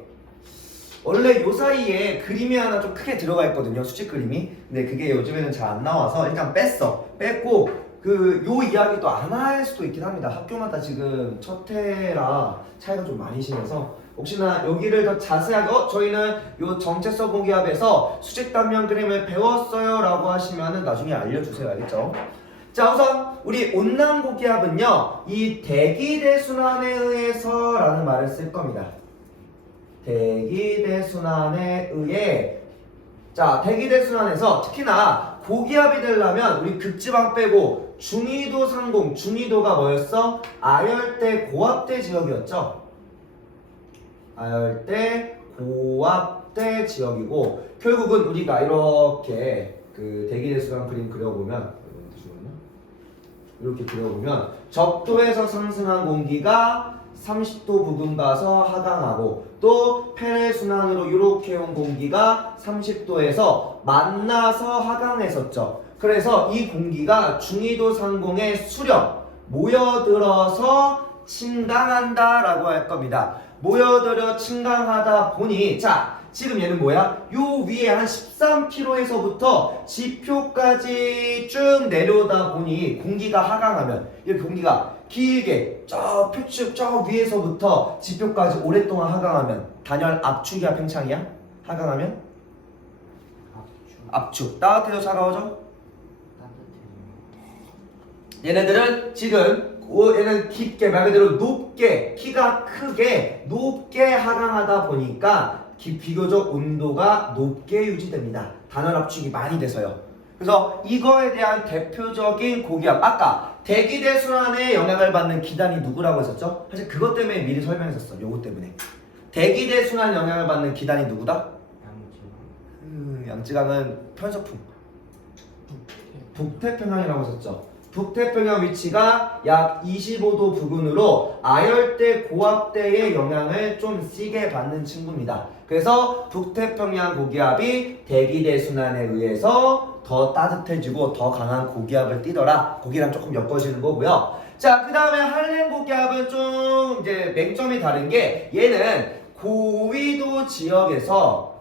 원래 요 사이에 그림이 하나 좀 크게 들어가 있거든요. 수직 그림이. 근데 그게 요즘에는 잘 안 나와서 일단 뺐고 요 이야기도 안 할 수도 있긴 합니다. 학교마다 지금 첫 해라 차이가 좀 많이 심해서 혹시나 여기를 더 자세하게 저희는 요 정체성 고기압에서 수직 단면 그림을 배웠어요 라고 하시면은 나중에 알려주세요. 알겠죠? 자, 우선 우리 온난 고기압은요 이 대기대순환에 의해서 라는 말을 쓸 겁니다. 대기대순환에 의해 자, 대기대순환에서 특히나 고기압이 되려면 우리 극지방 빼고 중위도 상공, 중위도가 뭐였어? 아열대 고압대 지역이었죠. 아열대 고압대 지역이고 결국은 우리가 이렇게 그 대기대순환 그림 그려보면 이렇게 그려보면 적도에서 상승한 공기가 30도 부근 가서 하강하고 또 페레순환으로 이렇게 온 공기가 30도에서 만나서 하강했었죠. 그래서 이 공기가 중위도 상공에 수렴 모여들어서 침강한다 라고 할 겁니다. 모여들어 침강하다 보니 자 지금 얘는 뭐야? 요 위에 한 13km에서부터 지표까지 쭉 내려오다 보니 공기가 하강하면 이렇게 공기가 길게 저 표축 저 위에서부터 지표까지 오랫동안 하강하면 단열 압축이야 팽창이야? 하강하면? 압축. 따뜻해져 차가워져? 얘네들은 지금 얘는 깊게 말 그대로 높게 키가 크게 높게 하강하다 보니까 비교적 온도가 높게 유지됩니다. 단열 압축이 많이 돼서요. 그래서 이거에 대한 대표적인 고기압 아까 대기대순환에 영향을 받는 기단이 누구라고 했었죠? 사실 그것 때문에 미리 설명했었어. 요거 때문에 대기대순환 영향을 받는 기단이 누구다? 양쯔강은 편서풍 북태평양이라고 했었죠. 북태평양 위치가 약 25도 부근으로 아열대 고압대의 영향을 좀 세게 받는 친구입니다. 그래서 북태평양 고기압이 대기대순환에 의해서 더 따뜻해지고 더 강한 고기압을 띠더라. 고기랑 조금 엮어지는 거고요. 자, 그 다음에 한랭 고기압은 좀 이제 맹점이 다른 게 얘는 고위도 지역에서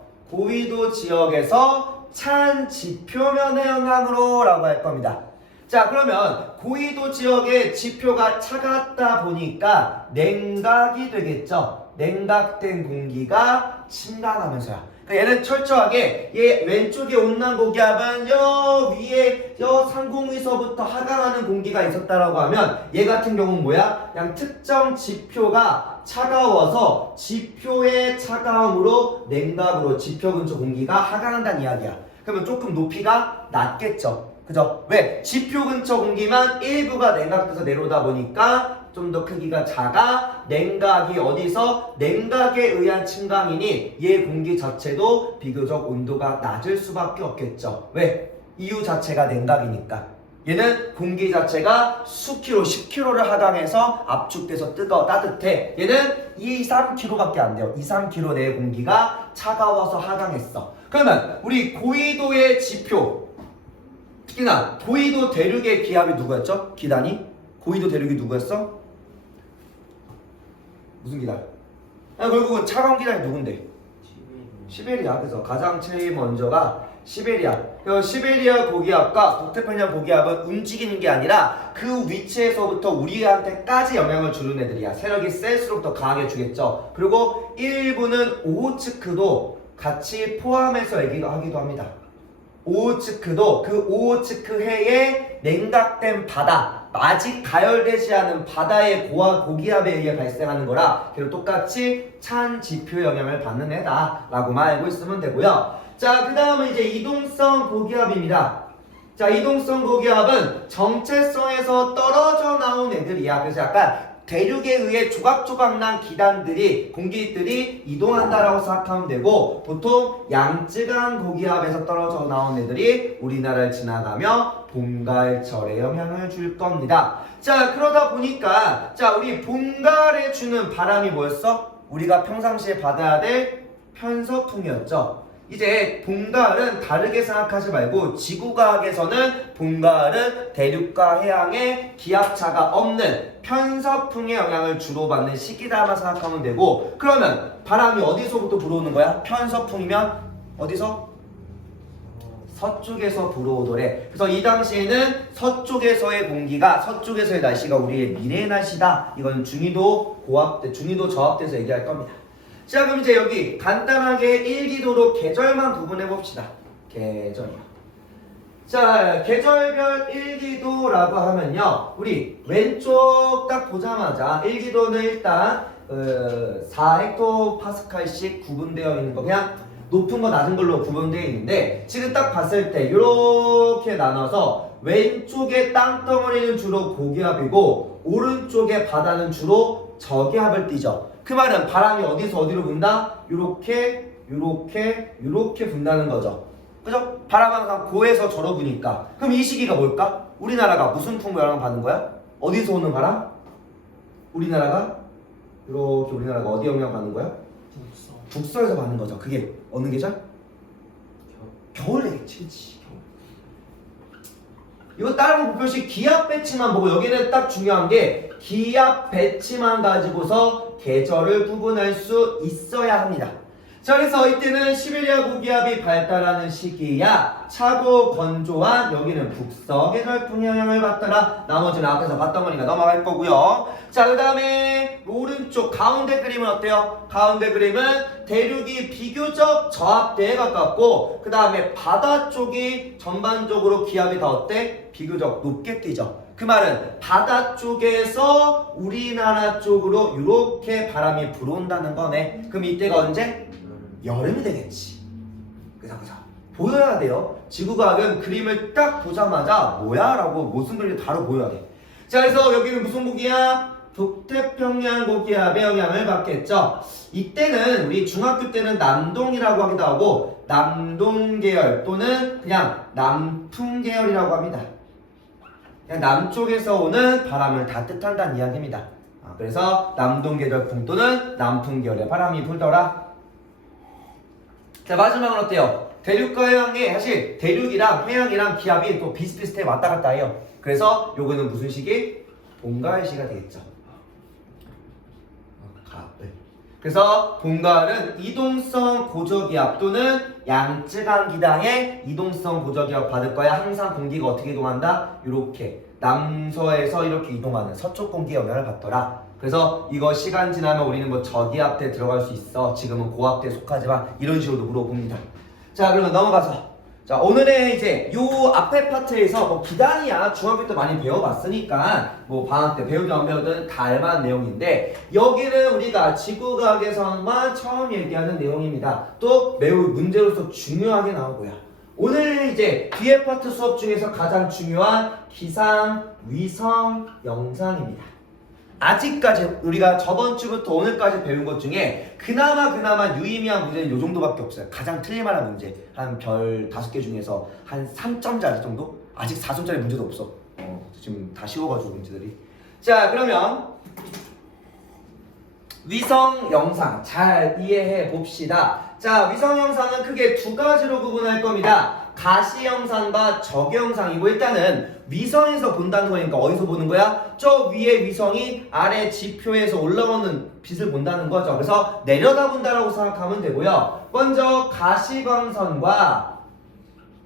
찬 지표면의 영향으로 라고 할 겁니다. 자, 그러면 고위도 지역의 지표가 차갑다 보니까 냉각이 되겠죠. 냉각된 공기가 침강하면서요. 그러니까 얘는 철저하게 얘 왼쪽에 온난 고기압은 여 위에 여 상공위서부터 하강하는 공기가 있었다라고 하면 얘 같은 경우는 뭐야? 그냥 특정 지표가 차가워서 지표의 차가움으로 냉각으로 지표 근처 공기가 하강한다는 이야기야. 그러면 조금 높이가 낮겠죠. 그죠? 왜? 지표 근처 공기만 일부가 냉각돼서 내려오다 보니까 좀 더 크기가 작아. 냉각이 어디서? 냉각에 의한 침강이니 얘 공기 자체도 비교적 온도가 낮을 수밖에 없겠죠. 왜? 이유 자체가 냉각이니까. 얘는 공기 자체가 수킬로 10kg를 하강해서 압축돼서 따뜻해. 얘는 2-3kg밖에 안 돼요. 2-3kg 내의 공기가 차가워서 하강했어. 그러면 우리 고위도의 지표, 특히나 고위도 대륙의 기압이 누구였죠? 기단이? 고위도 대륙이 누구였어? 무슨 기단? 결국은 차가운 기단이 누군데? 시베리아. 그래서 가장 제일 먼저가 시베리아. 시베리아 고기압과 북태평양 고기압은 움직이는 게 아니라 그 위치에서부터 우리한테까지 영향을 주는 애들이야. 세력이 셀수록 더 강하게 주겠죠. 그리고 일부는 오호츠크도 같이 포함해서 하기도 합니다. 오호츠크도 그 오호츠크 해에 냉각된 바다, 아직 가열되지 않은 바다의 고기압에 의해 발생하는 거라 걔도 똑같이 찬 지표 영향을 받는 애다라고만 알고 있으면 되고요. 자, 그 다음은 이제 이동성 고기압입니다. 자, 이동성 고기압은 정체성에서 떨어져 나온 애들이야. 그래서 약간 대륙에 의해 조각조각 난 기단들이 공기들이 이동한다라고 생각하면 되고 보통 양쯔강 고기압에서 떨어져 나온 애들이 우리나라를 지나가며 봄가을철에 영향을 줄 겁니다. 자, 그러다 보니까 자, 우리 봄가을에 주는 바람이 뭐였어? 우리가 평상시에 받아야 될 편서풍이었죠. 이제 봄가을은 다르게 생각하지 말고 지구과학에서는 봄가을은 대륙과 해양에 기압차가 없는 편서풍의 영향을 주로 받는 시기다만 생각하면 되고 그러면 바람이 어디서부터 불어오는 거야? 편서풍이면 어디서? 서쪽에서 불어오더래. 그래서 이 당시에는 서쪽에서의 공기가 서쪽에서의 날씨가 우리의 미래의 날씨다. 이건 중위도 고압대, 중위도 저압대에서 얘기할 겁니다. 자, 그럼 이제 여기 간단하게 일기도로 계절만 구분해 봅시다. 계절이요. 자, 계절별 일기도라고 하면요, 우리 왼쪽 딱 보자마자 일기도는 일단 4헥토파스칼씩 구분되어 있는 거, 그냥 높은 거 낮은 걸로 구분되어 있는데 지금 딱 봤을 때 이렇게 나눠서 왼쪽에 땅덩어리는 주로 고기압이고 오른쪽에 바다는 주로 저기압을 띠죠. 그 말은 바람이 어디서 어디로 분다? 요렇게 분다는 거죠. 그죠? 바람 항상 고에서 저로 부니까. 그럼 이 시기가 뭘까? 우리나라가 무슨 풍 영향을 받는 거야? 어디서 오는 바람? 우리나라가 이렇게 우리나라가 어디 영향 받는 거야? 북서에서 받는 거죠. 그게 어느 계절? 겨울이겠지. 그치? 이거 다른 부표식 기압 배치만 보고 여기는 딱 중요한 게 기압 배치만 가지고서 계절을 구분할 수 있어야 합니다. 자, 그래서 이때는 시베리아 고기압이 발달하는 시기야. 차고 건조한 여기는 북서의 열풍 영향을 받더라. 나머지는 앞에서 봤던 거니까 넘어갈 거고요. 자, 그 다음에 오른쪽 가운데 그림은 어때요? 가운데 그림은 대륙이 비교적 저압대에 가깝고 그 다음에 바다 쪽이 전반적으로 기압이 다 어때? 비교적 높게 뛰죠. 그 말은 바다 쪽에서 우리나라 쪽으로 이렇게 바람이 불어온다는 거네. 그럼 이때가 언제? 여름이 되겠지. 그죠? 보여야 돼요. 지구과학은 그림을 딱 보자마자 뭐야? 라고 무슨 그림이 바로 보여야 돼. 자, 그래서 여기는 무슨 고기압? 북태평양 고기압의 영향을 받겠죠. 이때는 우리 중학교 때는 남동이라고 하기도 하고 남동계열 또는 그냥 남풍계열이라고 합니다. 그냥 남쪽에서 오는 바람을 다 뜻한다는 이야기입니다. 그래서 남동계열풍 또는 남풍계열의 바람이 불더라. 자, 마지막은 어때요? 대륙과 해양에 사실 대륙이랑 해양이랑 기압이 또 비슷비슷해 왔다 갔다 해요. 그래서 요거는 무슨 시기? 봄가을 시기가 되겠죠. 가을. 그래서 봄가을은 이동성 고저기압 또는 양쯔강기당의 이동성 고저기압 받을 거야. 항상 공기가 어떻게 이동한다? 이렇게 남서에서 이렇게 이동하는 서쪽 공기 영향을 받더라. 그래서 이거 시간 지나면 우리는 뭐 저기압대 들어갈 수 있어. 지금은 고압대에 속하지만 이런 식으로 물어봅니다. 자, 그러면 넘어가서 자, 오늘의 이제 요 앞에 파트에서 뭐 기단이야 중학교 때 많이 배워봤으니까 뭐 방학 때 배우든 안 배우든 다 알만한 내용인데 여기는 우리가 지구과학에서만 처음 얘기하는 내용입니다. 또 매우 문제로서 중요하게 나오고요. 오늘 이제 뒤에 파트 수업 중에서 가장 중요한 기상, 위성, 영상입니다. 아직까지 우리가 저번 주부터 오늘까지 배운 것 중에 그나마 유의미한 문제는 요 정도밖에 없어요. 가장 틀릴만한 문제 한 별 5개 중에서 한 3점짜리 정도? 아직 4점짜리 문제도 없어. 지금 다 쉬워가지고 문제들이. 자, 그러면 위성 영상 잘 이해해 봅시다. 자, 위성 영상은 크게 두 가지로 구분할 겁니다. 가시 영상과 적외 영상이고 일단은 위성에서 본다는 거니까 어디서 보는 거야? 저 위에 위성이 아래 지표에서 올라오는 빛을 본다는 거죠. 그래서 내려다본다라고 생각하면 되고요. 먼저 가시광선과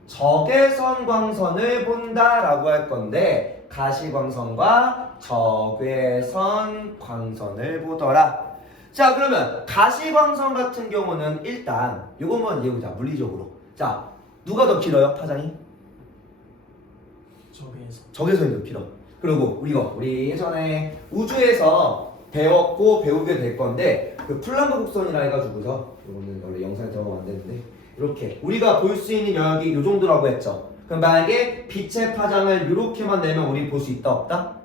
적외선 광선을 본다라고 할 건데 가시광선과 적외선 광선을 보더라. 자, 그러면 가시광선 같은 경우는 일단 요것만 이해해보자. 물리적으로. 자, 누가 더 길어요? 파장이? 적외선이 더 길어. 그리고 우리 예전에 우주에서 배웠고 배우게 될 건데 그 플랑크 곡선이라 해가지고서 이거는 원래 영상에 들어가면 안 되는데 이렇게 우리가 볼 수 있는 영역이 이 정도라고 했죠. 그럼 만약에 빛의 파장을 이렇게만 내면 우리 볼 수 있다 없다?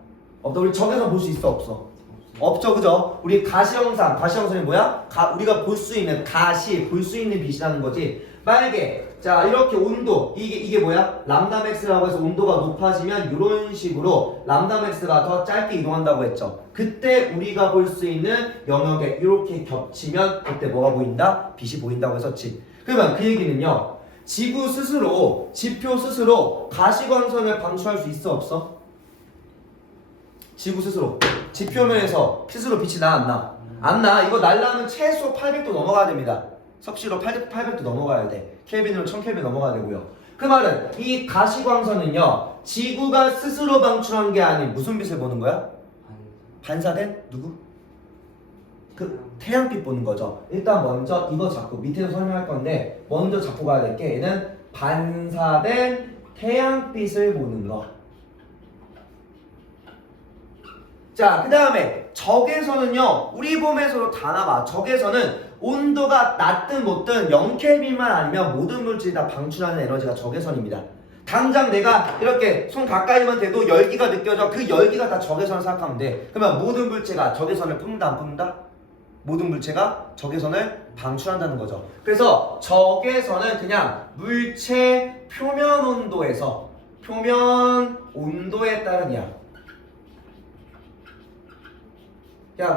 없다. 우리 적외선 볼 수 있어 없어? 없죠, 그죠? 우리 가시영선이 뭐야? 우리가 볼 수 있는 볼 수 있는 빛이라는 거지. 만약에 자 이렇게 온도 이게 뭐야? 람다 맥스라고 해서 온도가 높아지면 이런 식으로 람다 맥스가 더 짧게 이동한다고 했죠. 그때 우리가 볼 수 있는 영역에 이렇게 겹치면 그때 뭐가 보인다? 빛이 보인다고 했었지. 그러면 그 얘기는요. 지구 스스로 지표 스스로 가시광선을 방출할 수 있어 없어? 지구 스스로 지표면에서 스스로 빛이 나 안 나? 안 나. 이거 날라면 최소 800도 넘어가야 됩니다. 섭씨로 800도 넘어가야 돼. 켈빈으로 1000켈빈 넘어가야 되고요. 그 말은 이 가시광선은요 지구가 스스로 방출한 게 아닌 무슨 빛을 보는 거야? 반사된 누구? 그 태양빛 보는 거죠. 일단 먼저 이거 잡고 밑에서 설명할 건데 먼저 잡고 가야 될 게 얘는 반사된 태양빛을 보는 거. 자, 그 다음에 적외선은요 우리 몸에서도 다 나와. 적외선은 온도가 낮든 못든 0켈빈만 아니면 모든 물질이 다 방출하는 에너지가 적외선입니다. 당장 내가 이렇게 손 가까이만 대도 열기가 느껴져. 그 열기가 다 적외선을 생각하면 돼. 그러면 모든 물체가 적외선을 뿜는다 안 뿜는다? 모든 물체가 적외선을 방출한다는 거죠. 그래서 적외선은 그냥 물체 표면 온도에 따른 이야.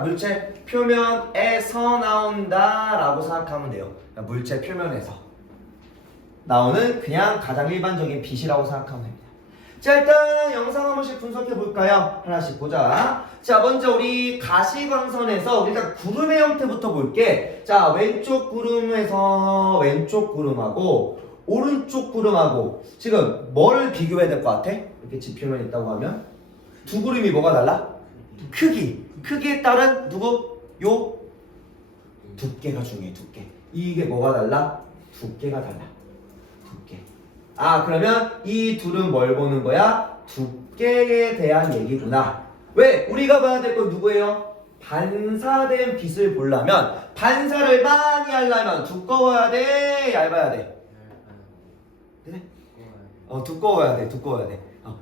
물체 표면에서 나온다 라고 생각하면 돼요. 물체 표면에서 나오는 그냥 가장 일반적인 빛이라고 생각하면 됩니다. 자, 일단 영상 한 번씩 분석해 볼까요? 하나씩 보자. 자, 먼저 우리 가시광선에서 일단 구름의 형태부터 볼게. 자, 왼쪽 구름에서 왼쪽 구름하고 오른쪽 구름하고 지금 뭘 비교해야 될 것 같아? 이렇게 지표면 있다고 하면 두 구름이 뭐가 달라? 크기에 따른 누구? 요 두께가 중요해. 두께. 이게 뭐가 달라? 두께가 달라. 두께. 아, 그러면 이 둘은 뭘 보는 거야? 두께에 대한 얘기구나. 왜? 우리가 봐야 될 건 누구예요? 반사된 빛을 보려면 반사를 많이 하려면 두꺼워야 돼? 얇아야 돼? 그래? 두꺼워야 돼.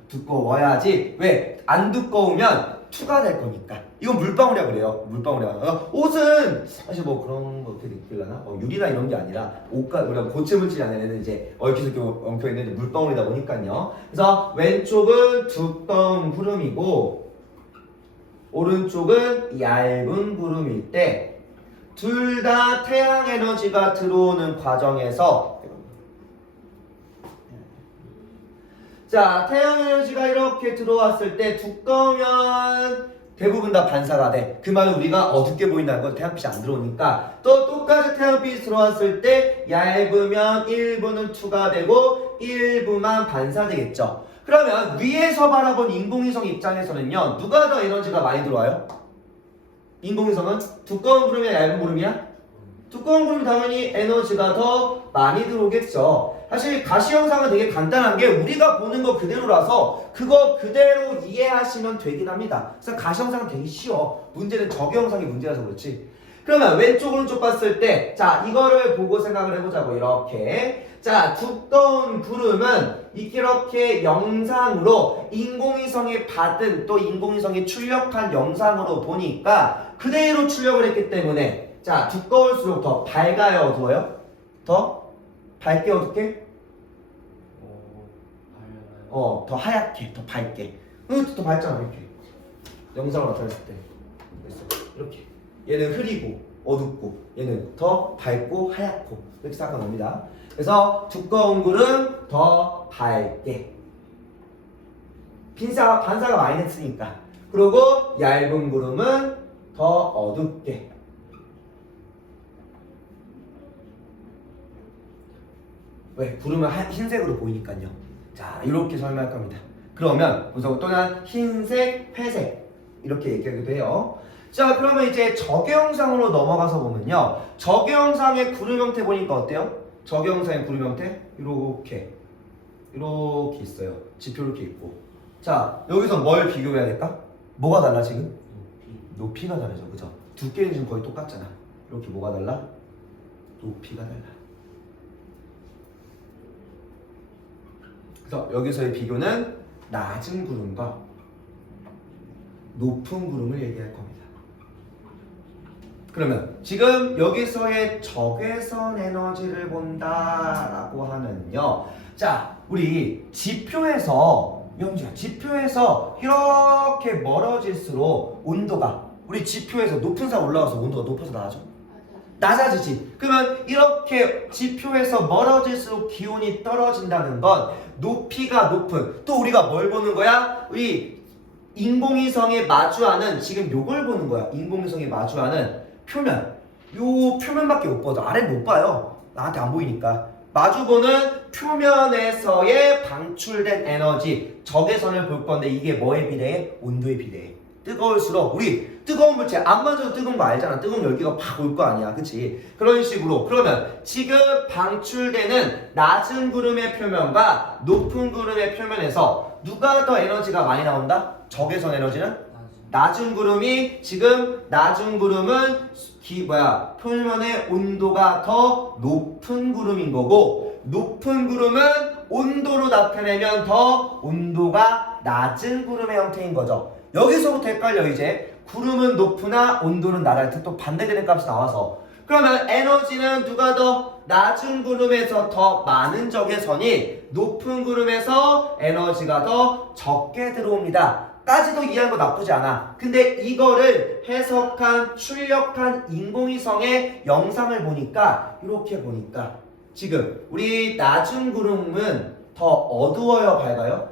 두꺼워야지. 왜? 안 두꺼우면 투가 될 거니까. 이건 물방울이라 그래요. 물방울이야. 옷은 사실 뭐 그런 거 어떻게 느끼려나? 유리나 이런 게 아니라 옷과 우리가 고체 물질이 아니라 이제 얽혀서 엉켜 있는 물방울이다 보니까요. 그래서 왼쪽은 두꺼운 구름이고 오른쪽은 얇은 구름일 때 둘 다 태양 에너지가 들어오는 과정에서 자, 태양 에너지가 이렇게 들어왔을 때 두꺼우면 대부분 다 반사가 돼. 그 말은 우리가 어둡게 보인다는 건 태양빛이 안 들어오니까. 또 똑같이 태양빛이 들어왔을 때 얇으면 일부는 투가 되고 일부만 반사되겠죠. 그러면 위에서 바라본 인공위성 입장에서는요, 누가 더 에너지가 많이 들어와요? 인공위성은 두꺼운 구름이야, 얇은 구름이야? 두꺼운 구름이 당연히 에너지가 더 많이 들어오겠죠. 사실 가시 영상은 되게 간단한 게 우리가 보는 거 그대로라서 그거 그대로 이해하시면 되긴 합니다. 그래서 가시 영상은 되게 쉬워. 문제는 적용 영상이 문제라서 그렇지. 그러면 왼쪽 오른쪽 봤을 때 자, 이거를 보고 생각을 해보자고. 이렇게 자, 두꺼운 구름은 이렇게 영상으로 인공위성이 받은 또 인공위성이 출력한 영상으로 보니까 그대로 출력을 했기 때문에 자, 두꺼울수록 더 밝아요, 어두워요? 더 밝게, 어둡게? 더 하얗게, 더 밝게. 더 밝잖아, 이렇게. 영상으로 나타냈을 때. 그래서 이렇게. 얘는 흐리고, 어둡고, 얘는 더 밝고, 하얗고. 이렇게 생각하면 됩니다. 그래서 두꺼운 구름 더 밝게. 반사가 많이 됐으니까. 그리고 얇은 구름은 더 어둡게. 왜? 구름은 흰색으로 보이니까요. 자, 이렇게 설명할 겁니다. 그러면 우선 또한 흰색, 회색 이렇게 얘기하기도 해요. 자, 그러면 이제 적외형상으로 넘어가서 보면요, 적외형상의 구름 형태 보니까 어때요? 적외형상의 구름 형태 이렇게 있어요. 지표 이렇게 있고. 자, 여기서 뭘 비교해야 될까? 뭐가 달라 지금? 높이가 다르죠, 그죠? 두께는 지금 거의 똑같잖아. 이렇게 뭐가 달라? 높이가 달라. 그래서 여기서의 비교는 낮은 구름과 높은 구름을 얘기할 겁니다. 그러면 지금 여기서의 적외선 에너지를 본다라고 하면요, 자, 우리 지표에서 영지야, 지표에서 이렇게 멀어질수록 온도가 우리 지표에서 높은 산 올라가서 온도가 높아서 낮아지지. 그러면 이렇게 지표에서 멀어질수록 기온이 떨어진다는 건 높이가 높은, 또 우리가 뭘 보는 거야? 우리 인공위성에 마주하는, 지금 요걸 보는 거야. 인공위성에 마주하는 표면. 요 표면밖에 못 봐도 아래는 못 봐요. 나한테 안 보이니까. 마주보는 표면에서의 방출된 에너지, 적외선을 볼 건데 이게 뭐에 비례해? 온도에 비례해. 뜨거울수록 우리 뜨거운 물체 안 만져도 뜨거운 거 알잖아. 뜨거운 열기가 팍 올 거 아니야, 그치? 그런 식으로. 그러면 지금 방출되는 낮은 구름의 표면과 높은 구름의 표면에서 누가 더 에너지가 많이 나온다? 적외선 에너지는? 낮은 구름이, 지금 낮은 구름은 표면의 온도가 더 높은 구름인 거고, 높은 구름은 온도로 나타내면 더 온도가 낮은 구름의 형태인 거죠. 여기서부터 헷갈려. 이제 구름은 높으나 온도는 낮을 때 또 반대되는 값이 나와서, 그러면 에너지는 누가 더 낮은 구름에서 더 많은 적외선이, 높은 구름에서 에너지가 더 적게 들어옵니다 까지도 이해한 거 나쁘지 않아. 근데 이거를 해석한, 출력한 인공위성의 영상을 보니까 이렇게 보니까 지금 우리 낮은 구름은 더 어두워요, 밝아요?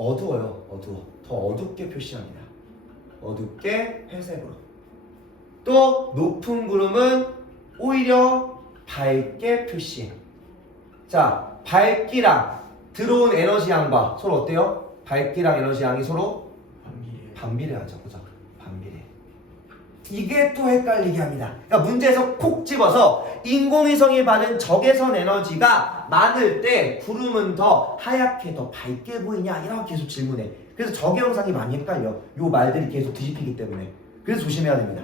어두워요. 어두워. 더 어둡게 표시합니다. 어둡게 회색으로. 또 높은 구름은 오히려 밝게 표시해. 자, 밝기랑 들어온 에너지 양과 서로 어때요? 밝기랑 에너지 양이 서로 반비례. 반비례하죠. 그죠? 반비례. 이게 또 헷갈리게 합니다. 그러니까 문제에서 콕 집어서 인공위성이 받은 적외선 에너지가 많을 때 구름은 더 하얗게 더 밝게 보이냐 이렇게 계속 질문해. 그래서 적외 현상이 많이 헷갈려. 요 말들이 계속 뒤집히기 때문에. 그래서 조심해야 됩니다.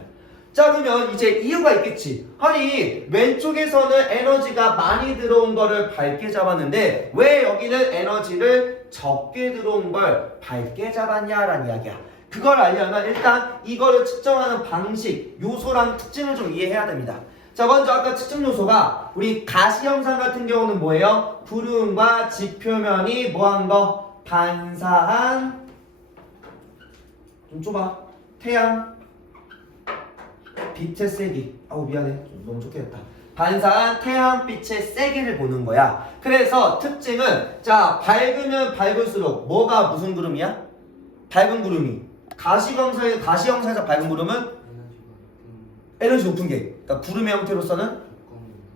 자, 그러면 이제 이유가 있겠지. 아니, 왼쪽에서는 에너지가 많이 들어온 거를 밝게 잡았는데 왜 여기는 에너지를 적게 들어온 걸 밝게 잡았냐라는 이야기야. 그걸 알려면 일단 이거를 측정하는 방식, 요소랑 특징을 좀 이해해야 됩니다. 자, 먼저 아까 측정 요소가 우리 가시 현상 같은 경우는 뭐예요? 구름과 지표면이 뭐한 거? 반사한, 좀 좁아, 태양 빛의 세기. 아우 미안해, 너무 좁게 됐다. 반사한 태양빛의 세기를 보는 거야. 그래서 특징은 자, 밝으면 밝을수록 뭐가 무슨 구름이야? 밝은 구름이. 가시형상에서 밝은 구름은 에너지 높은 게. 그러니까 구름의 형태로서는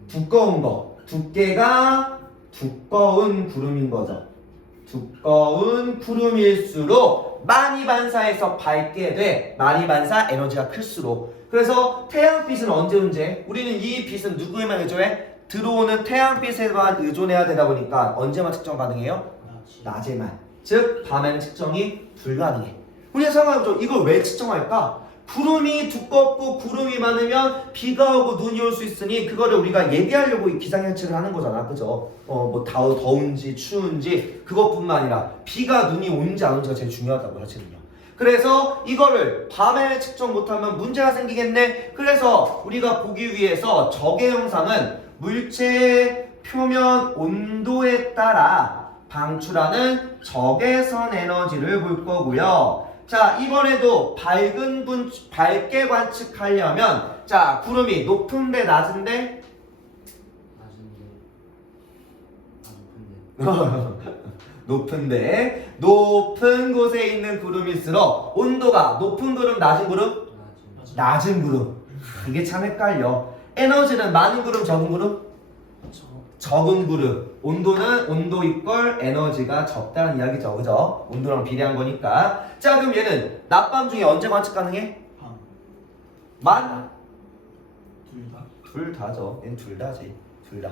두꺼운 거. 두께가 두꺼운 구름인 거죠. 두꺼운 구름일수록 많이 반사해서 밝게 돼. 많이 반사 에너지가 클수록. 그래서 태양빛은 언제 문제? 우리는 이 빛은 누구에만 의존해? 들어오는 태양빛에만 의존해야 되다 보니까 언제만 측정 가능해요? 낮에만. 즉 밤에는 측정이 불가능해. 우리가 생각해보죠. 이걸 왜 측정할까? 구름이 두껍고 구름이 많으면 비가 오고 눈이 올 수 있으니 그거를 우리가 예비하려고 기상예측을 하는 거잖아. 그죠? 뭐 더운지 추운지 그것뿐만 아니라 비가 눈이 오는지 안 오는지가 제일 중요하다고 사실은요. 그래서 이거를 밤에 측정 못하면 문제가 생기겠네. 그래서 우리가 보기 위해서 적외 형상은 물체의 표면 온도에 따라 방출하는 적외선 에너지를 볼 거고요. 자, 이번에도 밝게 관측하려면 자, 구름이 높은데 낮은데? 높은데 높은 곳에 있는 구름일수록 온도가 높은 구름, 낮은 구름? 낮은 구름. 이게 참 헷갈려. 에너지는 많은 구름, 적은 구름? 적은 구름. 온도는 온도 이퀄 에너지가 적다는 이야기죠. 그죠? 온도랑 비례한 거니까. 자, 그럼 얘는 낮밤 중에 언제 관측 가능해? 둘 다? 둘 다죠. 얘는 둘 다지. 둘 다.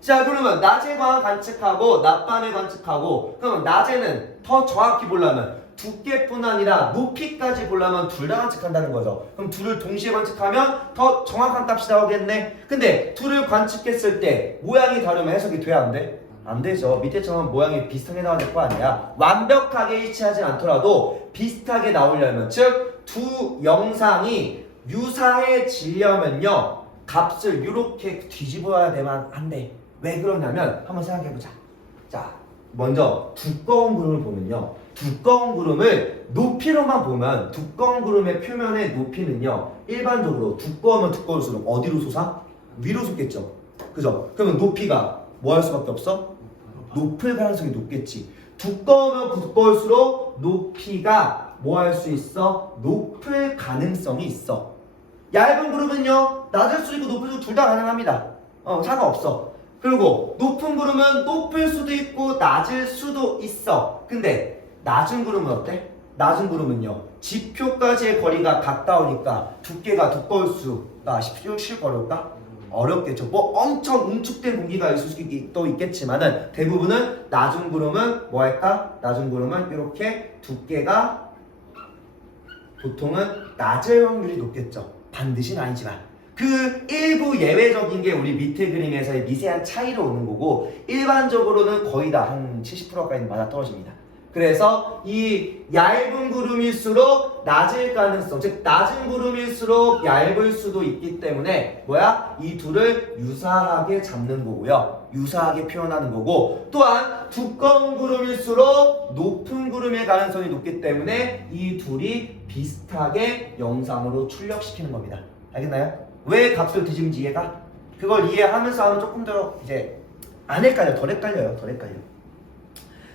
자, 그러면 낮에 관측하고 낮밤에 관측하고, 그러면 낮에는 더 정확히 보려면 두께뿐 아니라 높이까지 보려면 둘 다 관측한다는 거죠. 그럼 둘을 동시에 관측하면 더 정확한 값이 나오겠네. 근데 둘을 관측했을 때 모양이 다르면 해석이 돼야 안 돼? 안 되죠. 밑에처럼 모양이 비슷하게 나와야 될 거 아니야. 완벽하게 일치하진 않더라도 비슷하게 나오려면, 즉 두 영상이 유사해지려면요 값을 이렇게 뒤집어야 되면 안 돼. 왜 그러냐면 한번 생각해보자. 자, 먼저 두꺼운 구름을 보면요, 두꺼운 구름을 높이로만 보면 두꺼운 구름의 표면의 높이는요 일반적으로 두꺼우면 두꺼울수록 어디로 솟아? 위로 솟겠죠. 그죠? 그러면 높이가 뭐 할 수밖에 없어? 높을 가능성이 높겠지. 두꺼우면 두꺼울수록 높이가 뭐 할 수 있어? 높을 가능성이 있어. 얇은 구름은요 낮을 수 있고 높을 수 둘 다 가능합니다. 상관없어. 그리고 높은 구름은 높을 수도 있고 낮을 수도 있어. 근데 낮은 구름은 어때? 낮은 구름은요 지표까지의 거리가 가까우니까 두께가 두꺼울 수가 쉽고 어려울까? 어렵겠죠. 뭐 엄청 응축된 공기가 있을 수도 있겠지만은 대부분은 낮은 구름은 뭐 할까? 낮은 구름은 이렇게 두께가 보통은 낮을 확률이 높겠죠. 반드시는 아니지만 그 일부 예외적인 게 우리 밑에 그림에서의 미세한 차이로 오는 거고 일반적으로는 거의 다 한 70%까지는 맞아떨어집니다. 그래서 이 얇은 구름일수록 낮을 가능성, 즉 낮은 구름일수록 얇을 수도 있기 때문에 뭐야? 이 둘을 유사하게 잡는 거고요. 유사하게 표현하는 거고, 또한 두꺼운 구름일수록 높은 구름의 가능성이 높기 때문에 이 둘이 비슷하게 영상으로 출력시키는 겁니다. 알겠나요? 왜 값을 뒤집는지 이해가? 그걸 이해하면서 하면 조금 더 이제 안 헷갈려. 덜 헷갈려요. 덜 헷갈려.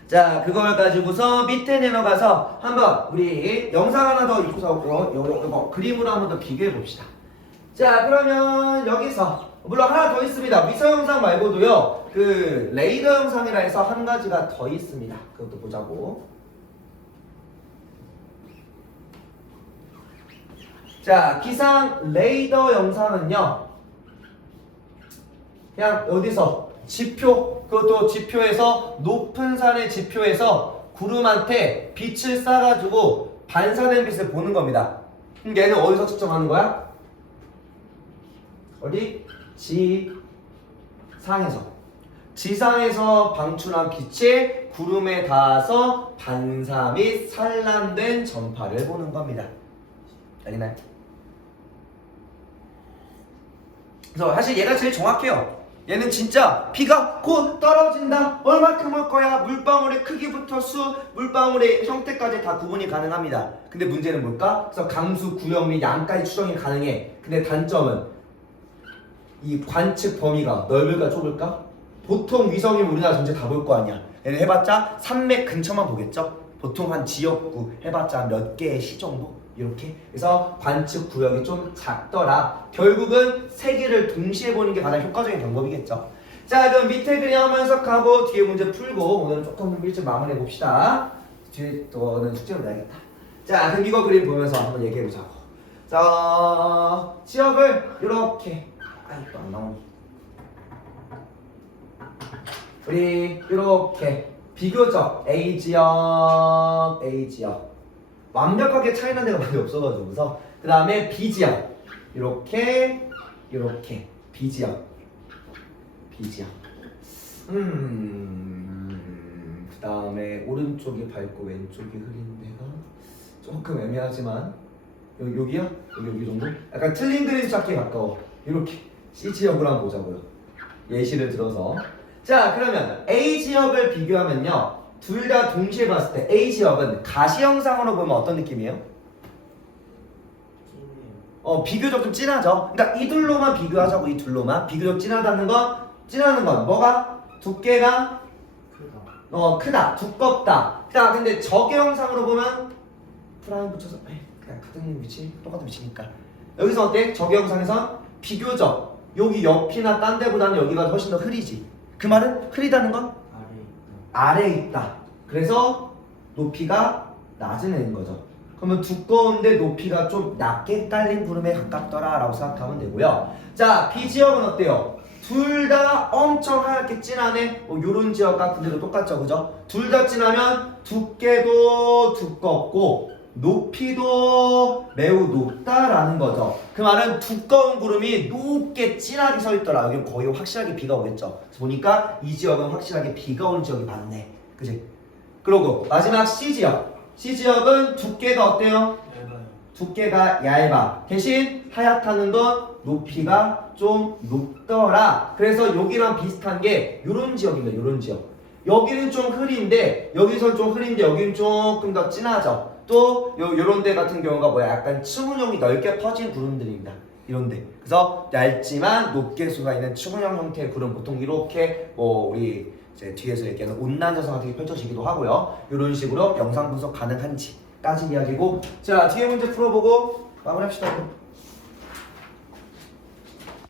자, 그걸 가지고서 밑에 내려가서 한번 우리 영상 하나 더 읽고서 요거 그림으로 한번 더 비교해 봅시다. 자, 그러면 여기서 물론 하나 더 있습니다. 위성 영상 말고도요. 그 레이더 영상이라 해서 한 가지가 더 있습니다. 그것도 보자고. 자, 기상 레이더 영상은요. 그냥 어디서 지표, 그것도 지표에서 높은 산의 지표에서 구름한테 빛을 쏴가지고 반사된 빛을 보는 겁니다. 그럼 얘는 어디서 측정하는 거야? 어디? 지상에서. 지상에서 방출한 빛이 구름에 닿아서 반사 및 산란된 전파를 보는 겁니다. 알겠나요? 그래서 사실 얘가 제일 정확해요. 얘는 진짜 비가 곧 떨어진다. 얼마큼 올 거야? 물방울의 크기부터 수, 물방울의 형태까지 다 구분이 가능합니다. 근데 문제는 뭘까? 그래서 강수, 구역 및 양까지 추정이 가능해. 근데 단점은 이 관측 범위가 넓을까 좁을까? 보통 위성이 우리나라 전체 다 볼 거 아니야. 얘는 해봤자 산맥 근처만 보겠죠? 보통 한 지역구 해봤자 몇 개의 시 정도? 이렇게. 그래서 관측 구역이 좀 작더라. 결국은 세 개를 동시에 보는 게 가장 효과적인 방법이겠죠. 자, 그럼 밑에 그림 한번 해석하고 뒤에 문제 풀고 오늘은 조금 일찍 마무리해 봅시다. 뒤에 또는 숙제를 내야겠다. 자, 그럼 이거 그림 보면서 한번 얘기해 보자고. 자, 지역을 이렇게. 아이고 안 나오네. 우리 이렇게 비교적 A 지역, A 지역. 완벽하게 차이 난 데가 많이 없어가지고서 그 다음에 B지역 이렇게 B지역 그 다음에 오른쪽이 밝고 왼쪽이 흐린 데가 조금 애매하지만 여기야? 여기 정도? 약간 틀린 그림 찾기에 가까워. 이렇게 C지역을 한번 보자고요. 예시를 들어서. 자, 그러면 A지역을 비교하면요, 둘 다 동시에 봤을 때 A지역은 가시 영상으로 보면 어떤 느낌이에요? 비교적 좀 진하죠. 그러니까 이 둘로만 비교하자고. 이 둘로만 비교적 진하다는 건 뭐가? 두께가 크다, 두껍다. 자, 근데 적의 영상으로 보면 프라임 붙여서 그냥 같은 위치, 똑같은 위치니까. 여기서 어때? 적의 영상에서 비교적 여기 옆이나 딴 데보다는 여기가 훨씬 더 흐리지. 그 말은 흐리다는 건 아래에 있다. 그래서 높이가 낮은 애인 거죠. 그러면 두꺼운데 높이가 좀 낮게 깔린 구름에 가깝더라 라고 생각하면 되고요. 자, B지역은 어때요? 둘 다 엄청 하얗게 진하네. 요런 지역 같은 데도 똑같죠, 그죠? 둘 다 진하면 두께도 두껍고 높이도 매우 높다라는 거죠. 그 말은 두꺼운 구름이 높게 진하게 서 있더라. 여기 거의 확실하게 비가 오겠죠. 보니까 이 지역은 확실하게 비가 오는 지역이 많네. 그지? 그리고 마지막 C지역. C지역은 두께가 어때요? 얇아요. 두께가 얇아. 대신 하얗다는 건 높이가 좀 높더라. 그래서 여기랑 비슷한 게 요런 지역입니다. 요런 지역. 여기는 좀 흐린데 여기선 좀 흐린데 여기는 조금 더 진하죠. 또 요런 데 같은 경우가 뭐야? 약간 층운형이 넓게 퍼진 구름들입니다. 이런 데. 그래서 얇지만 높게 수가 있는 층운형 형태의 구름, 보통 이렇게 우리 이제 뒤에서 얘기하는 온난자성 같은 게 펼쳐지기도 하고요. 이런 식으로 영상 분석 가능한지까지 이야기고, 자, 뒤에 문제 풀어보고 마무리합시다.